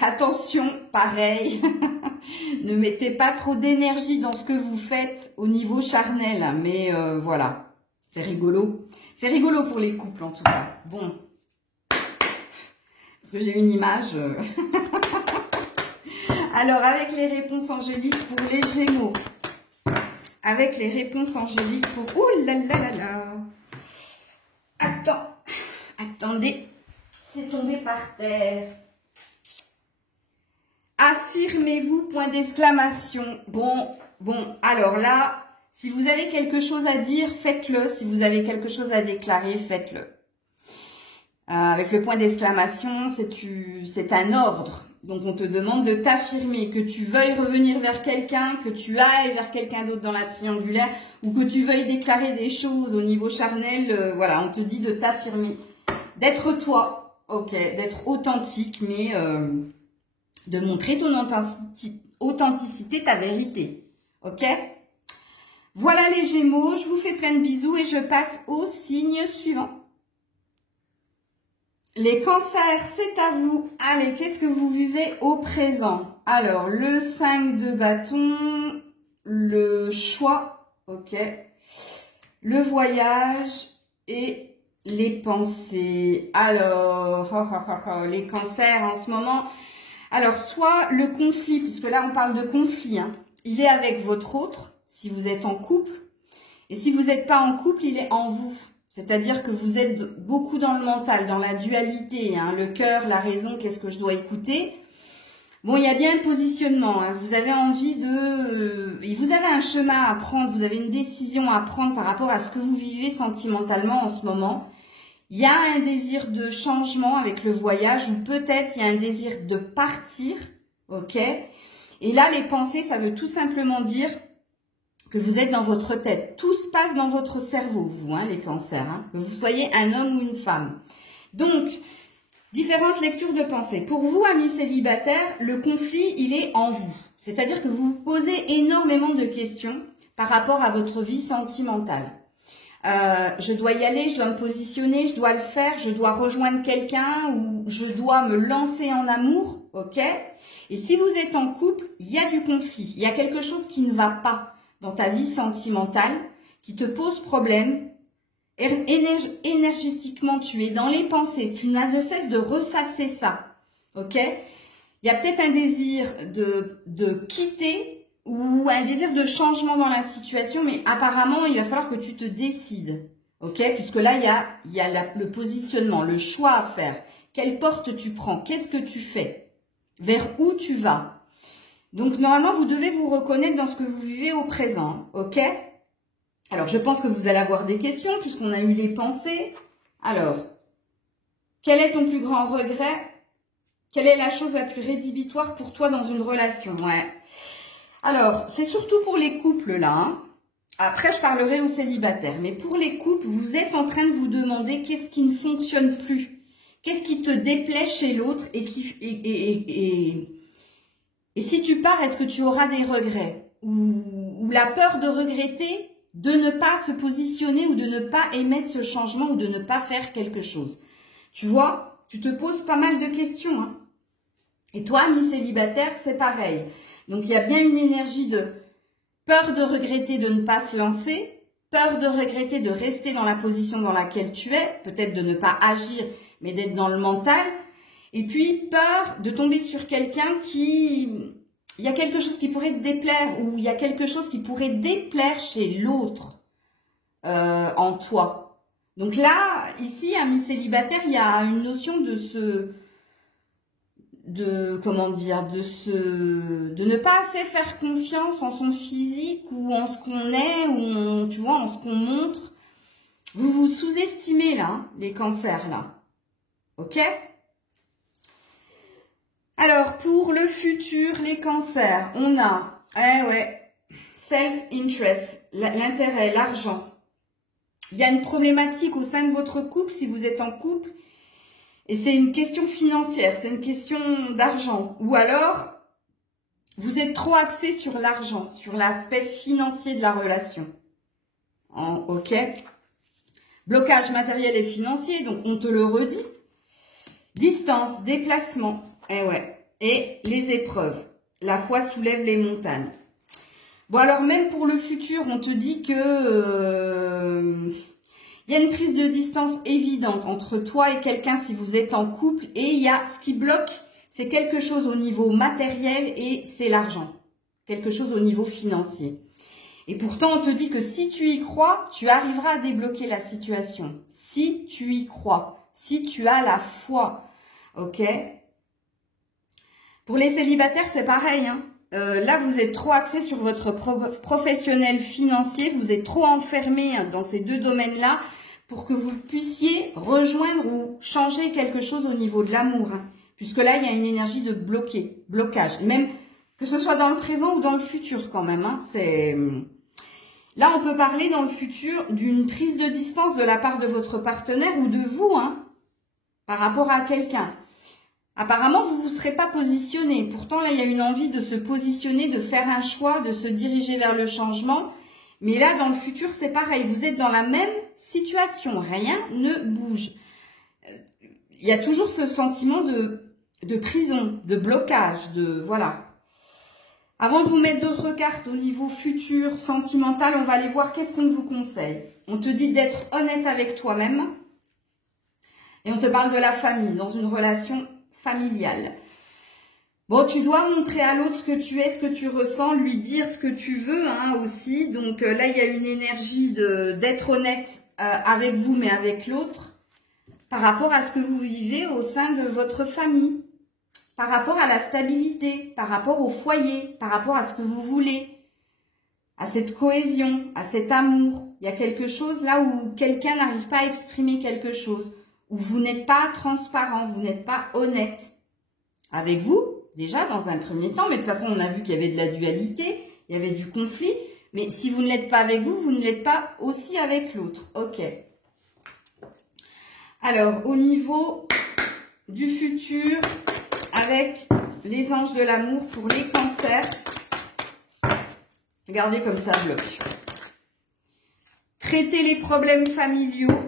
attention, pareil, ne mettez pas trop d'énergie dans ce que vous faites au niveau charnel, mais voilà. C'est rigolo. C'est rigolo pour les couples, en tout cas. Bon. Parce que j'ai une image. Alors, avec les réponses angéliques pour les Gémeaux. Avec les réponses angéliques pour... Ouh là là là là. Attendez. C'est tombé par terre. Affirmez-vous, point d'exclamation. Bon, alors là... Si vous avez quelque chose à dire, faites-le. Si vous avez quelque chose à déclarer, faites-le. Avec le point d'exclamation, c'est un ordre. Donc, on te demande de t'affirmer, que tu veuilles revenir vers quelqu'un, que tu ailles vers quelqu'un d'autre dans la triangulaire, ou que tu veuilles déclarer des choses au niveau charnel. Voilà, on te dit de t'affirmer. D'être toi, ok, d'être authentique, mais de montrer ton authenticité, ta vérité, ok ? Voilà les Gémeaux, je vous fais plein de bisous et je passe au signe suivant. Les cancers, c'est à vous. Allez, qu'est-ce que vous vivez au présent? Alors, le 5 de bâton, le choix, ok, le voyage et les pensées. Alors, les cancers en ce moment. Alors, soit le conflit, puisque là on parle de conflit, hein, il est avec votre autre. Si vous êtes en couple, et si vous n'êtes pas en couple, il est en vous. C'est-à-dire que vous êtes beaucoup dans le mental, dans la dualité, hein, le cœur, la raison, qu'est-ce que je dois écouter. Bon, il y a bien un positionnement, hein. Vous avez envie vous avez un chemin à prendre, vous avez une décision à prendre par rapport à ce que vous vivez sentimentalement en ce moment. Il y a un désir de changement avec le voyage ou peut-être il y a un désir de partir, ok? Et là, les pensées, ça veut tout simplement dire que vous êtes dans votre tête. Tout se passe dans votre cerveau, vous, hein, les cancers, hein, que vous soyez un homme ou une femme. Donc, différentes lectures de pensée. Pour vous, amis célibataires, le conflit, il est en vous. C'est-à-dire que vous vous posez énormément de questions par rapport à votre vie sentimentale. Je dois y aller, je dois me positionner, je dois le faire, je dois rejoindre quelqu'un ou je dois me lancer en amour, ok? Et si vous êtes en couple, il y a du conflit, il y a quelque chose qui ne va pas dans ta vie sentimentale, qui te pose problème. Énergétiquement, tu es dans les pensées, tu n'as de cesse de ressasser ça, ok? Il y a peut-être un désir de quitter ou un désir de changement dans la situation, mais apparemment, il va falloir que tu te décides, ok? Puisque là, il y a le positionnement, le choix à faire. Quelle porte tu prends? Qu'est-ce que tu fais? Vers où tu vas? Donc, normalement, vous devez vous reconnaître dans ce que vous vivez au présent, ok? Alors, je pense que vous allez avoir des questions puisqu'on a eu les pensées. Alors, quel est ton plus grand regret? Quelle est la chose la plus rédhibitoire pour toi dans une relation? Ouais. Alors, c'est surtout pour les couples là. Hein. Après, je parlerai aux célibataires. Mais pour les couples, vous êtes en train de vous demander qu'est-ce qui ne fonctionne plus. Qu'est-ce qui te déplaît chez l'autre et si tu pars, est-ce que tu auras des regrets? Ou la peur de regretter, de ne pas se positionner ou de ne pas émettre ce changement ou de ne pas faire quelque chose. Tu vois, tu te poses pas mal de questions. Hein. Et toi, ami célibataire, c'est pareil. Donc, il y a bien une énergie de peur de regretter de ne pas se lancer, peur de regretter de rester dans la position dans laquelle tu es, peut-être de ne pas agir, mais d'être dans le mental. Et puis, peur de tomber sur quelqu'un il y a quelque chose qui pourrait te déplaire ou il y a quelque chose qui pourrait déplaire chez l'autre en toi. Donc là, ici, ami célibataire, il y a une notion de ne pas assez faire confiance en son physique ou en ce qu'on est ou tu vois, en ce qu'on montre. Vous vous sous-estimez là, hein, les cancers là. Ok ? Alors, pour le futur, les cancers, on a, self-interest, l'intérêt, l'argent. Il y a une problématique au sein de votre couple, si vous êtes en couple, et c'est une question financière, c'est une question d'argent. Ou alors, vous êtes trop axé sur l'argent, sur l'aspect financier de la relation. Ok ? Blocage matériel et financier, donc on te le redit. Distance, déplacement. Et les épreuves. La foi soulève les montagnes. Bon, alors même pour le futur, on te dit que il y a une prise de distance évidente entre toi et quelqu'un si vous êtes en couple. Et il y a ce qui bloque, c'est quelque chose au niveau matériel et c'est l'argent. Quelque chose au niveau financier. Et pourtant, on te dit que si tu y crois, tu arriveras à débloquer la situation. Si tu y crois, si tu as la foi. Ok ? Pour les célibataires, c'est pareil. Hein. Là, vous êtes trop axé sur votre professionnel financier. Vous êtes trop enfermé dans ces deux domaines-là pour que vous puissiez rejoindre ou changer quelque chose au niveau de l'amour. Hein. Puisque là, il y a une énergie de blocage. Même que ce soit dans le présent ou dans le futur quand même. Hein. Là, on peut parler dans le futur d'une prise de distance de la part de votre partenaire ou de vous par rapport à quelqu'un. Apparemment, vous ne vous serez pas positionné. Pourtant, là, il y a une envie de se positionner, de faire un choix, de se diriger vers le changement. Mais là, dans le futur, c'est pareil. Vous êtes dans la même situation. Rien ne bouge. Il y a toujours ce sentiment de prison, de blocage, voilà. Avant de vous mettre d'autres cartes au niveau futur, sentimental, on va aller voir qu'est-ce qu'on vous conseille. On te dit d'être honnête avec toi-même. Et on te parle de la famille, dans une relation familiale. Bon, tu dois montrer à l'autre ce que tu es, ce que tu ressens, lui dire ce que tu veux aussi. Donc là, il y a une énergie d'être honnête avec vous, mais avec l'autre, par rapport à ce que vous vivez au sein de votre famille. par rapport à la stabilité, par rapport au foyer, par rapport à ce que vous voulez, à cette cohésion, à cet amour. Il y a quelque chose là où quelqu'un n'arrive pas à exprimer quelque chose, où vous n'êtes pas transparent, vous n'êtes pas honnête avec vous, déjà dans un premier temps, mais de toute façon on a vu qu'il y avait de la dualité, il y avait du conflit, mais si vous ne l'êtes pas avec vous, vous ne l'êtes pas aussi avec l'autre. Ok. Alors, au niveau du futur, avec les anges de l'amour pour les cancers, regardez comme ça bloque. Traiter les problèmes familiaux.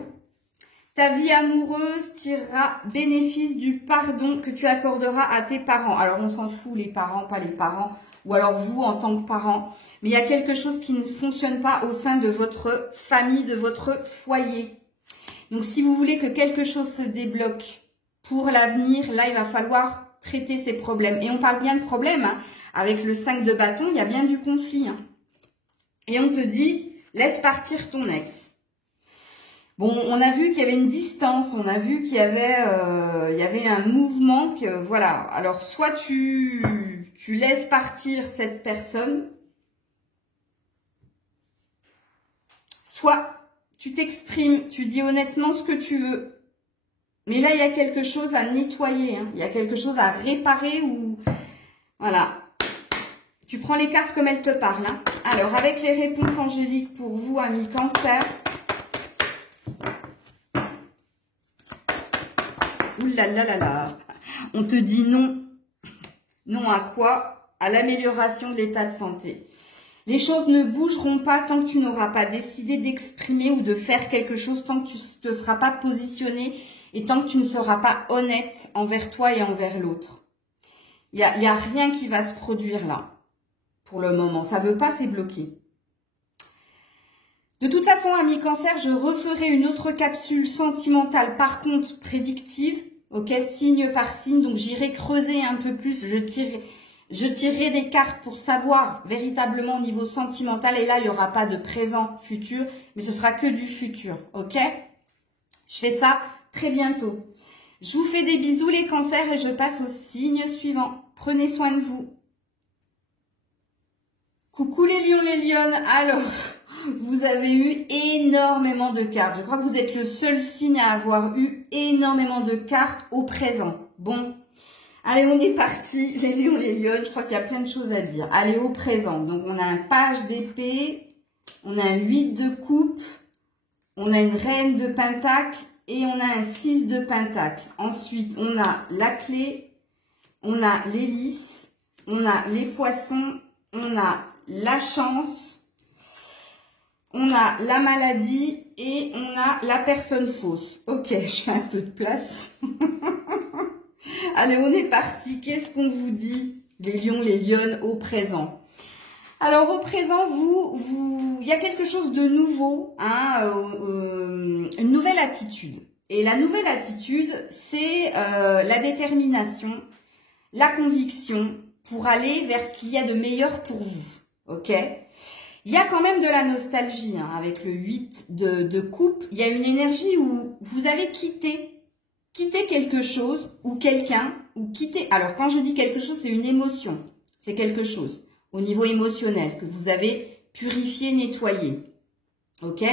Ta vie amoureuse tirera bénéfice du pardon que tu accorderas à tes parents. Alors, on s'en fout, les parents, pas les parents, ou alors vous en tant que parent. Mais il y a quelque chose qui ne fonctionne pas au sein de votre famille, de votre foyer. Donc, si vous voulez que quelque chose se débloque pour l'avenir, là, il va falloir traiter ces problèmes. Et on parle bien de problèmes, hein. Avec le 5 de bâton, il y a bien du conflit, hein. Et on te dit, laisse partir ton ex. Bon, on a vu qu'il y avait une distance, on a vu qu'il y avait un mouvement, que voilà. Alors, soit tu laisses partir cette personne, soit tu t'exprimes, tu dis honnêtement ce que tu veux. Mais là, il y a quelque chose à nettoyer, hein. Il y a quelque chose à réparer ou... Voilà. Tu prends les cartes comme elles te parlent, hein. Alors, avec les réponses angéliques pour vous, amis Cancer. Ouh là là là là. On te dit non. Non à quoi? À l'amélioration de l'état de santé. Les choses ne bougeront pas tant que tu n'auras pas décidé d'exprimer ou de faire quelque chose, tant que tu ne te seras pas positionné et tant que tu ne seras pas honnête envers toi et envers l'autre. Il y a rien qui va se produire là, pour le moment. Ça ne veut pas, c'est bloqué. De toute façon, amis Cancer, je referai une autre capsule sentimentale, par contre prédictive, ok, signe par signe. Donc, j'irai creuser un peu plus, je tirerai des cartes pour savoir véritablement au niveau sentimental. Et là, il n'y aura pas de présent, futur, mais ce sera que du futur, ok? Je fais ça très bientôt. Je vous fais des bisous les cancers et je passe au signe suivant. Prenez soin de vous. Coucou les lions, les lionnes. Alors, vous avez eu énormément de cartes. Je crois que vous êtes le seul signe à avoir eu énormément de cartes au présent. Bon, allez, on est parti. Les lions, les lionnes, je crois qu'il y a plein de choses à dire. Allez, au présent. Donc, on a un page d'épée, on a un 8 de coupe, on a une reine de pentacle et on a un 6 de pentacle. Ensuite, on a la clé, on a l'hélice, on a les poissons, on a la chance, on a la maladie et on a la personne fausse. Ok, je fais un peu de place. Allez, on est parti. Qu'est-ce qu'on vous dit, les lions, les lionnes, au présent? Alors, au présent, il y a quelque chose de nouveau, hein, une nouvelle attitude. Et la nouvelle attitude, c'est la détermination, la conviction pour aller vers ce qu'il y a de meilleur pour vous. Ok? Il y a quand même de la nostalgie, hein, avec le 8 de coupe. Il y a une énergie où vous avez quitté quelque chose ou quelqu'un, ou quitté... Alors, quand je dis quelque chose, c'est une émotion. C'est quelque chose au niveau émotionnel que vous avez purifié, nettoyé. Ok?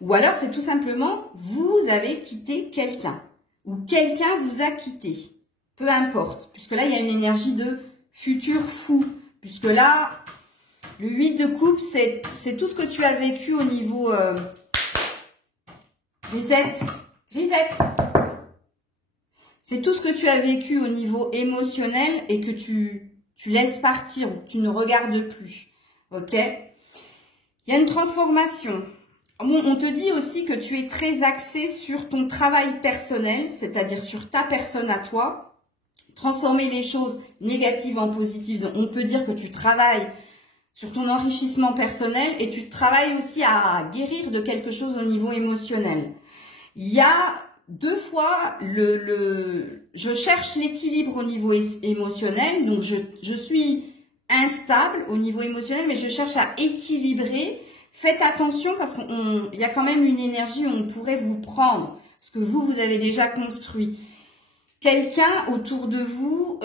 Ou alors, c'est tout simplement, vous avez quitté quelqu'un. Ou quelqu'un vous a quitté. Peu importe. Puisque là, il y a une énergie de futur fou. Puisque là... Le 8 de coupe, c'est tout ce que tu as vécu au niveau... Grisette. C'est tout ce que tu as vécu au niveau émotionnel et que tu laisses partir ou que tu ne regardes plus. Ok? Il y a une transformation. Bon, on te dit aussi que tu es très axé sur ton travail personnel, c'est-à-dire sur ta personne à toi. Transformer les choses négatives en positives. Donc, on peut dire que tu travailles sur ton enrichissement personnel et tu travailles aussi à guérir de quelque chose au niveau émotionnel. Il y a deux fois je cherche l'équilibre au niveau émotionnel, donc je suis instable au niveau émotionnel, mais je cherche à équilibrer. Faites attention parce qu'il y a quand même une énergie où on pourrait vous prendre ce que vous avez déjà construit. Quelqu'un autour de vous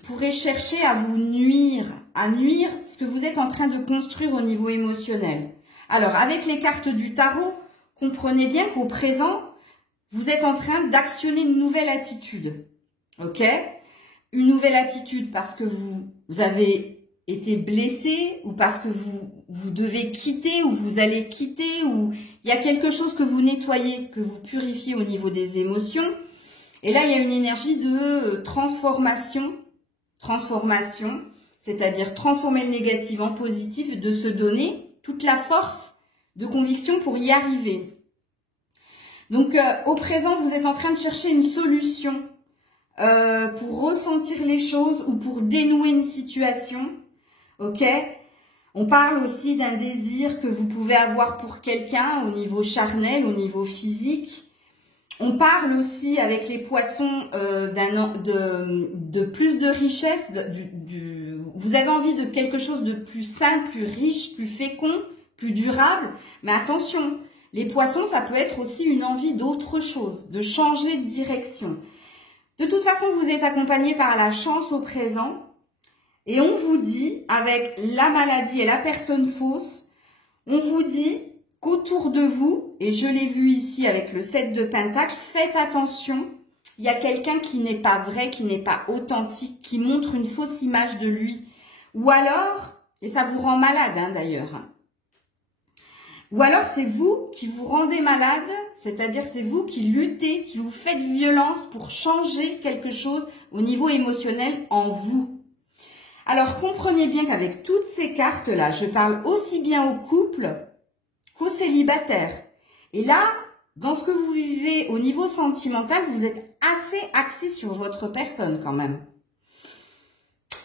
pourrait chercher à vous nuire, ce que vous êtes en train de construire au niveau émotionnel. Alors, avec les cartes du tarot, comprenez bien qu'au présent, vous êtes en train d'actionner une nouvelle attitude. Ok? Une nouvelle attitude parce que vous avez été blessé ou parce que vous devez quitter ou vous allez quitter ou il y a quelque chose que vous nettoyez, que vous purifiez au niveau des émotions. Et là, il y a une énergie de transformation, c'est-à-dire transformer le négatif en positif, de se donner toute la force de conviction pour y arriver. Donc, au présent, vous êtes en train de chercher une solution pour ressentir les choses ou pour dénouer une situation. Ok? On parle aussi d'un désir que vous pouvez avoir pour quelqu'un au niveau charnel, au niveau physique. On parle aussi avec les poissons de plus de richesse. Vous avez envie de quelque chose de plus sain, plus riche, plus fécond, plus durable. Mais attention, les poissons, ça peut être aussi une envie d'autre chose, de changer de direction. De toute façon, vous êtes accompagné par la chance au présent. Et on vous dit, avec la maladie et la personne fausse, on vous dit qu'autour de vous, et je l'ai vu ici avec le 7 de Pentacle, faites attention, il y a quelqu'un qui n'est pas vrai, qui n'est pas authentique, qui montre une fausse image de lui. Ou alors, et ça vous rend malade hein, d'ailleurs, ou alors c'est vous qui vous rendez malade, c'est-à-dire c'est vous qui luttez, qui vous faites violence pour changer quelque chose au niveau émotionnel en vous. Alors, comprenez bien qu'avec toutes ces cartes-là, je parle aussi bien aux couples qu'aux célibataires. Et là, dans ce que vous vivez au niveau sentimental, vous êtes assez axé sur votre personne quand même.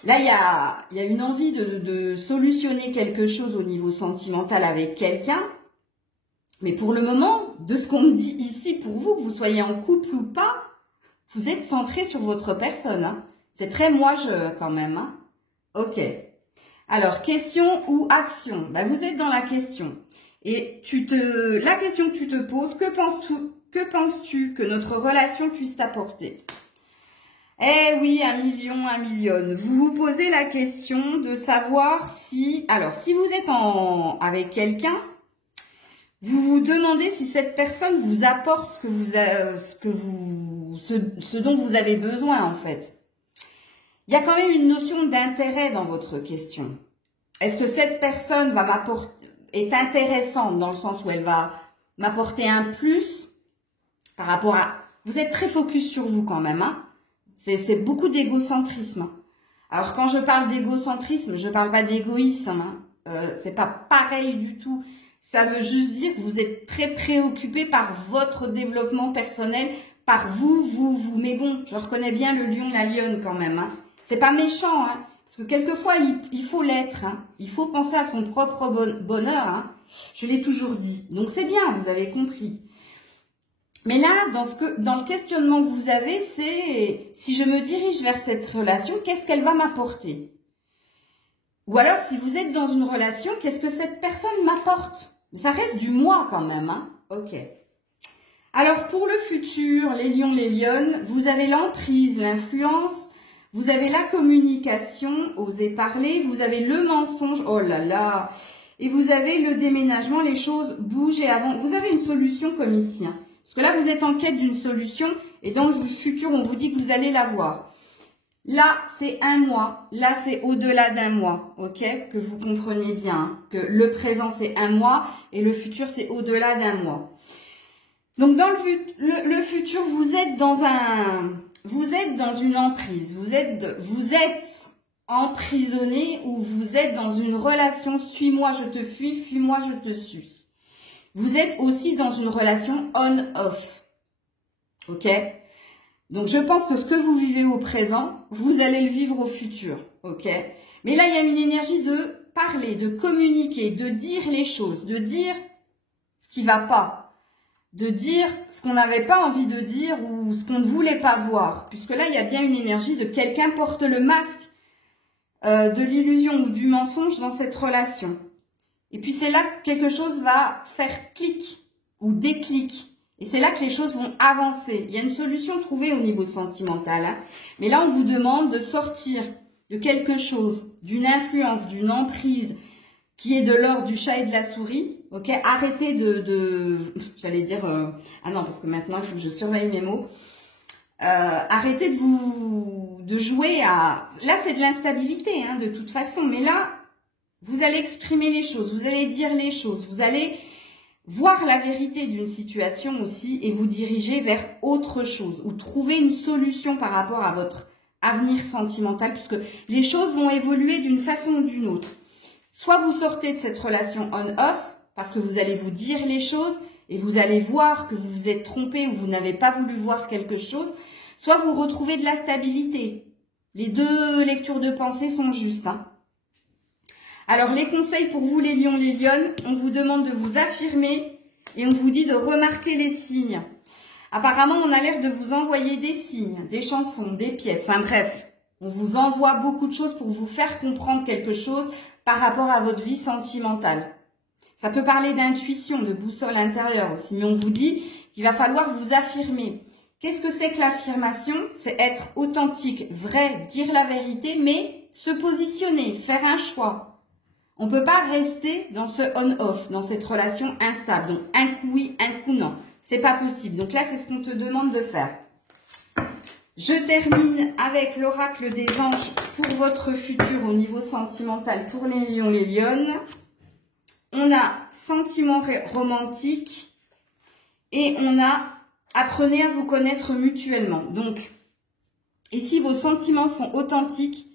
Là, il y a une envie de solutionner quelque chose au niveau sentimental avec quelqu'un. Mais pour le moment, de ce qu'on me dit ici, pour vous, que vous soyez en couple ou pas, vous êtes centré sur votre personne. Hein. C'est très moi-je quand même. Hein. Ok. Alors, question ou action? Ben, vous êtes dans la question. Et la question que tu te poses, que penses-tu que notre relation puisse t'apporter? Eh oui, 1 million, 1 million. Vous vous posez la question de savoir si... Alors, si vous êtes avec quelqu'un, vous vous demandez si cette personne vous apporte ce dont vous avez besoin, en fait. Il y a quand même une notion d'intérêt dans votre question. Est-ce que cette personne est intéressante dans le sens où elle va m'apporter un plus par rapport à... Vous êtes très focus sur vous quand même. Hein, c'est beaucoup d'égocentrisme. Alors quand je parle d'égocentrisme, je ne parle pas d'égoïsme. Hein, c'est pas pareil du tout. Ça veut juste dire que vous êtes très préoccupé par votre développement personnel, par vous. Mais bon, je reconnais bien le lion, la lionne quand même. Hein. C'est pas méchant, hein, parce que quelquefois, il faut l'être. Hein. Il faut penser à son propre bonheur. Hein. Je l'ai toujours dit. Donc, c'est bien, vous avez compris. Mais là, dans le questionnement que vous avez, c'est si je me dirige vers cette relation, qu'est-ce qu'elle va m'apporter? Ou alors, si vous êtes dans une relation, qu'est-ce que cette personne m'apporte? Ça reste du moi quand même. Hein. Ok. Alors, pour le futur, les lions, les lionnes, vous avez l'emprise, l'influence. Vous avez la communication, oser parler, vous avez le mensonge, oh là là, et vous avez le déménagement, les choses bougent et avant. Vous avez une solution comme ici, hein, parce que là vous êtes en quête d'une solution et dans le futur on vous dit que vous allez l'avoir. Là c'est 1 mois, là c'est au-delà d'1 mois, ok, que vous compreniez bien, hein, que le présent c'est 1 mois et le futur c'est au-delà d'1 mois. Donc dans le futur vous êtes dans une emprise, vous êtes emprisonné ou vous êtes dans une relation suis-moi, je te fuis, fuis-moi, je te suis. Vous êtes aussi dans une relation on-off. Ok? Donc, je pense que ce que vous vivez au présent, vous allez le vivre au futur. Ok? Mais là, il y a une énergie de parler, de communiquer, de dire les choses, de dire ce qui ne va pas. De dire ce qu'on n'avait pas envie de dire ou ce qu'on ne voulait pas voir. Puisque là, il y a bien une énergie de quelqu'un porte le masque de l'illusion ou du mensonge dans cette relation. Et puis, c'est là que quelque chose va faire clic ou déclic. Et c'est là que les choses vont avancer. Il y a une solution trouvée au niveau sentimental, hein. Mais là, on vous demande de sortir de quelque chose, d'une influence, d'une emprise qui est de l'ordre du chat et de la souris. Ok, arrêtez j'allais dire, ah non, parce que maintenant, il faut que je surveille mes mots. Arrêtez de jouer à... Là, c'est de l'instabilité, hein, de toute façon. Mais là, vous allez exprimer les choses, vous allez dire les choses, vous allez voir la vérité d'une situation aussi et vous diriger vers autre chose ou trouver une solution par rapport à votre avenir sentimental puisque les choses vont évoluer d'une façon ou d'une autre. Soit vous sortez de cette relation on-off parce que vous allez vous dire les choses et vous allez voir que vous vous êtes trompé ou vous n'avez pas voulu voir quelque chose, soit vous retrouvez de la stabilité. Les deux lectures de pensée sont justes, hein. Alors, les conseils pour vous, les lions, les lionnes, on vous demande de vous affirmer et on vous dit de remarquer les signes. Apparemment, on a l'air de vous envoyer des signes, des chansons, des pièces, enfin bref. On vous envoie beaucoup de choses pour vous faire comprendre quelque chose par rapport à votre vie sentimentale. Ça peut parler d'intuition, de boussole intérieure aussi, mais on vous dit qu'il va falloir vous affirmer. Qu'est-ce que c'est que l'affirmation? C'est être authentique, vrai, dire la vérité, mais se positionner, faire un choix. On ne peut pas rester dans ce on-off, dans cette relation instable. Donc, un coup oui, un coup non. C'est pas possible. Donc là, c'est ce qu'on te demande de faire. Je termine avec l'oracle des anges pour votre futur au niveau sentimental pour les lions, les lionnes. On a sentiments romantiques et on a apprenez à vous connaître mutuellement. Donc, ici, vos sentiments sont authentiques.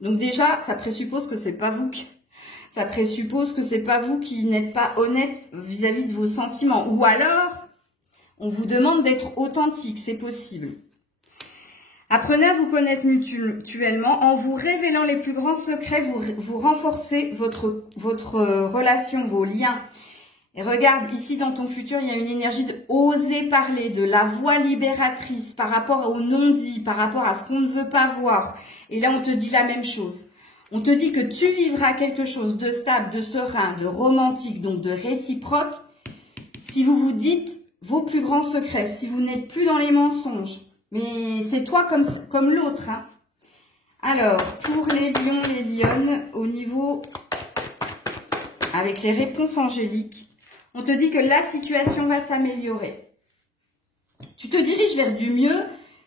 Donc déjà, ça présuppose que c'est pas vous qui... Ça présuppose que c'est pas vous qui n'êtes pas honnête vis-à-vis de vos sentiments. Ou alors, on vous demande d'être authentique, c'est possible. Apprenez à vous connaître mutuellement. En vous révélant les plus grands secrets, vous renforcez votre relation, vos liens. Et regarde, ici dans ton futur, il y a une énergie de oser parler, de la voix libératrice par rapport au non-dit, par rapport à ce qu'on ne veut pas voir. Et là, on te dit la même chose. On te dit que tu vivras quelque chose de stable, de serein, de romantique, donc de réciproque, si vous vous dites vos plus grands secrets, si vous n'êtes plus dans les mensonges. Mais c'est toi comme l'autre, hein. Alors, pour les lions, les lionnes, au niveau, avec les réponses angéliques, on te dit que la situation va s'améliorer. Tu te diriges vers du mieux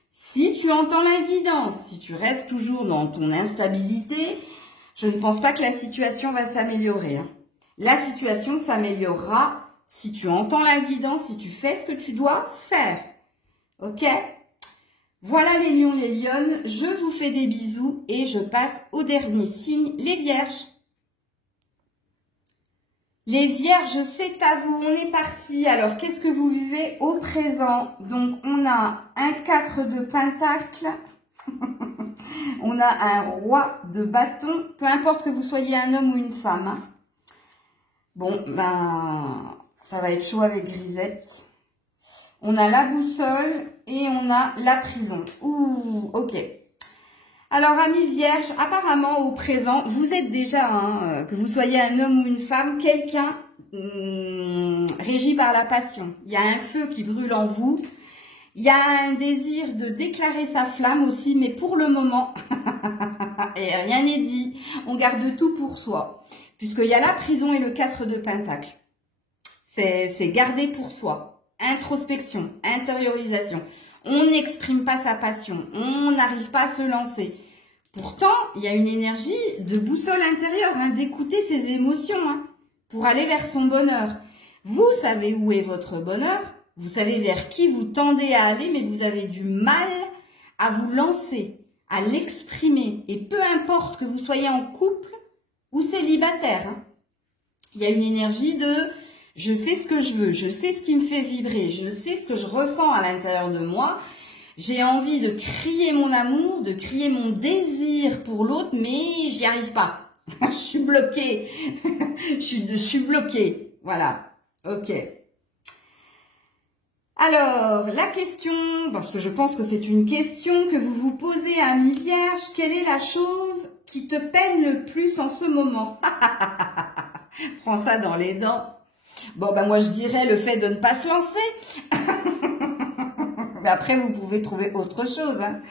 si tu entends la guidance. Si tu restes toujours dans ton instabilité, je ne pense pas que la situation va s'améliorer, hein. La situation s'améliorera si tu entends la guidance, si tu fais ce que tu dois faire. Ok? Voilà les lions, les lionnes. Je vous fais des bisous et je passe au dernier signe, les vierges. Les vierges, c'est à vous, on est parti. Alors, qu'est-ce que vous vivez au présent? Donc, on a un 4 de pentacle. On a un roi de bâton. Peu importe que vous soyez un homme ou une femme, hein. Bon, ben, ça va être chaud avec Grisette. On a la boussole et on a la prison. Ouh, ok. Alors, amis vierges, apparemment, au présent, vous êtes déjà, hein, que vous soyez un homme ou une femme, quelqu'un régi par la passion. Il y a un feu qui brûle en vous. Il y a un désir de déclarer sa flamme aussi, mais pour le moment, et rien n'est dit, on garde tout pour soi. Puisqu'il y a la prison et le 4 de pentacle. C'est garder pour soi. Introspection, intériorisation. On n'exprime pas sa passion. On n'arrive pas à se lancer. Pourtant, il y a une énergie de boussole intérieure, hein, d'écouter ses émotions, hein, pour aller vers son bonheur. Vous savez où est votre bonheur. Vous savez vers qui vous tendez à aller, mais vous avez du mal à vous lancer, à l'exprimer. Et peu importe que vous soyez en couple ou célibataire, hein, il y a une énergie de « je sais ce que je veux, je sais ce qui me fait vibrer, je sais ce que je ressens à l'intérieur de moi. J'ai envie de crier mon amour, de crier mon désir pour l'autre, mais j'y arrive pas. Je suis bloquée. je suis bloquée. Voilà. Ok. Alors, la question, parce que je pense que c'est une question que vous vous posez, amis vierges, quelle est la chose qui te peine le plus en ce moment? Prends ça dans les dents. Bon, ben moi, je dirais le fait de ne pas se lancer. Mais après, vous pouvez trouver autre chose. Hein.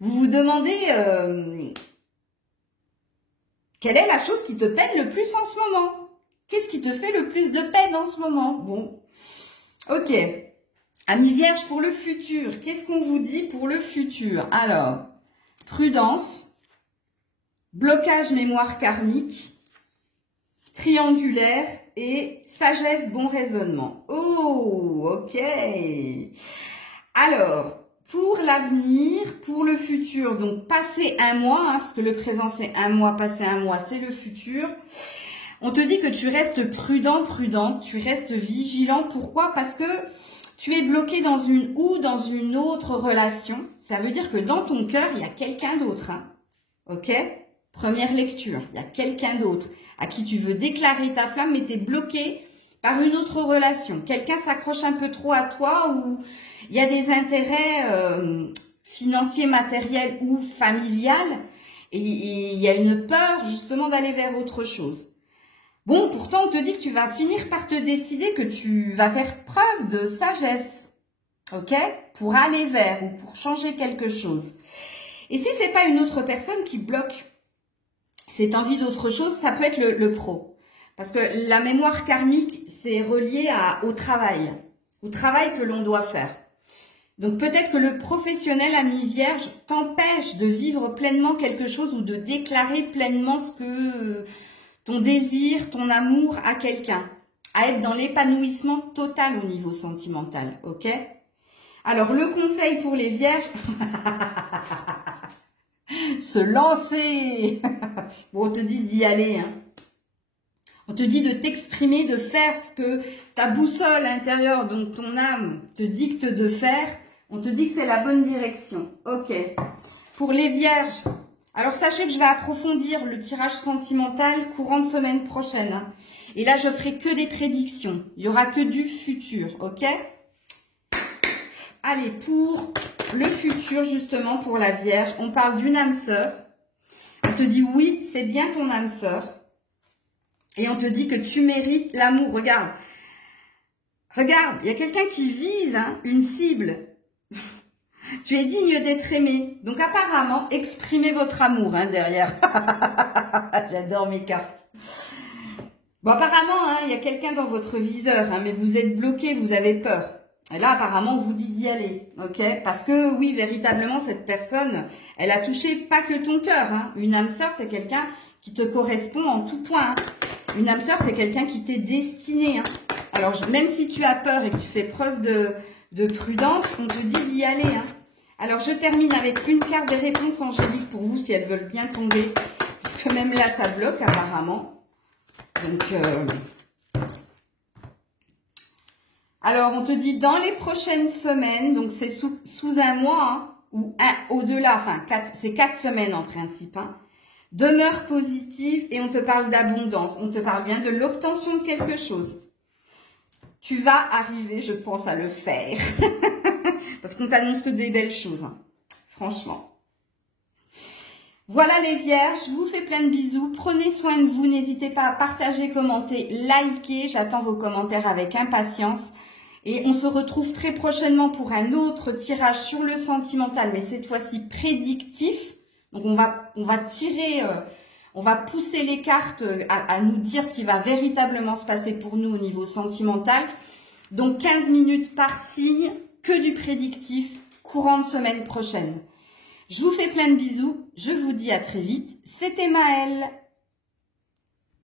Vous vous demandez quelle est la chose qui te peine le plus en ce moment? Qu'est-ce qui te fait le plus de peine en ce moment? Bon, ok. Amis vierges, pour le futur, qu'est-ce qu'on vous dit pour le futur? Alors, prudence, blocage mémoire karmique, triangulaire et sagesse, bon raisonnement. Oh, ok. Alors, pour l'avenir, pour le futur, donc passer un mois, hein, parce que le présent c'est un mois, passer un mois c'est le futur. On te dit que tu restes prudent, prudente, tu restes vigilant. Pourquoi? Parce que tu es bloqué dans une ou dans une autre relation. Ça veut dire que dans ton cœur, il y a quelqu'un d'autre. Hein. Ok? Première lecture, il y a quelqu'un d'autre à qui tu veux déclarer ta flamme, mais tu es bloqué par une autre relation. Quelqu'un s'accroche un peu trop à toi ou il y a des intérêts financiers, matériels ou familiales et il y a une peur justement d'aller vers autre chose. Bon, pourtant, on te dit que tu vas finir par te décider, que tu vas faire preuve de sagesse, ok? Pour aller vers ou pour changer quelque chose. Et si c'est pas une autre personne qui bloque cette envie d'autre chose, ça peut être le pro. Parce que la mémoire karmique, c'est relié au travail que l'on doit faire. Donc peut-être que le professionnel ami vierge t'empêche de vivre pleinement quelque chose ou de déclarer pleinement ce que ton désir, ton amour à quelqu'un, à être dans l'épanouissement total au niveau sentimental, ok? Alors le conseil pour les vierges, se lancer. Bon, on te dit d'y aller, hein. On te dit de t'exprimer, de faire ce que ta boussole intérieure, donc ton âme, te dicte de faire. On te dit que c'est la bonne direction. Ok. Pour les vierges, alors sachez que je vais approfondir le tirage sentimental courant de semaine prochaine. Hein. Et là, je ferai que des prédictions. Il n'y aura que du futur. Ok? Allez, pour le futur, justement, pour la vierge, on parle d'une âme sœur. On te dit oui, c'est bien ton âme sœur. Et on te dit que tu mérites l'amour. Regarde. Regarde, il y a quelqu'un qui vise une cible. Tu es digne d'être aimé. Donc apparemment, exprimez votre amour derrière. J'adore mes cartes. Bon, apparemment, il y a quelqu'un dans votre viseur, mais vous êtes bloqué, vous avez peur. Et là, apparemment, on vous dit d'y aller, ok? Parce que, oui, véritablement, cette personne, elle a touché pas que ton cœur. Une âme sœur, c'est quelqu'un qui te correspond en tout point. Une âme sœur, c'est quelqu'un qui t'est destiné. Alors, même si tu as peur et que tu fais preuve de prudence, on te dit d'y aller. Alors, je termine avec une carte des réponses angéliques pour vous, si elles veulent bien tomber. Parce que même là, ça bloque, apparemment. Donc, alors, on te dit dans les prochaines semaines, donc c'est sous un mois, ou au-delà, enfin, c'est 4 semaines en principe, demeure positive et on te parle d'abondance. On te parle bien de l'obtention de quelque chose. Tu vas arriver, je pense, à le faire. Parce qu'on t'annonce que des belles choses, franchement. Voilà les vierges, je vous fais plein de bisous. Prenez soin de vous, n'hésitez pas à partager, commenter, liker. J'attends vos commentaires avec impatience. Et on se retrouve très prochainement pour un autre tirage sur le sentimental, mais cette fois-ci prédictif. Donc on va tirer, on va pousser les cartes à nous dire ce qui va véritablement se passer pour nous au niveau sentimental. Donc 15 minutes par signe, que du prédictif, courant de semaine prochaine. Je vous fais plein de bisous, je vous dis à très vite. C'était Maëlle.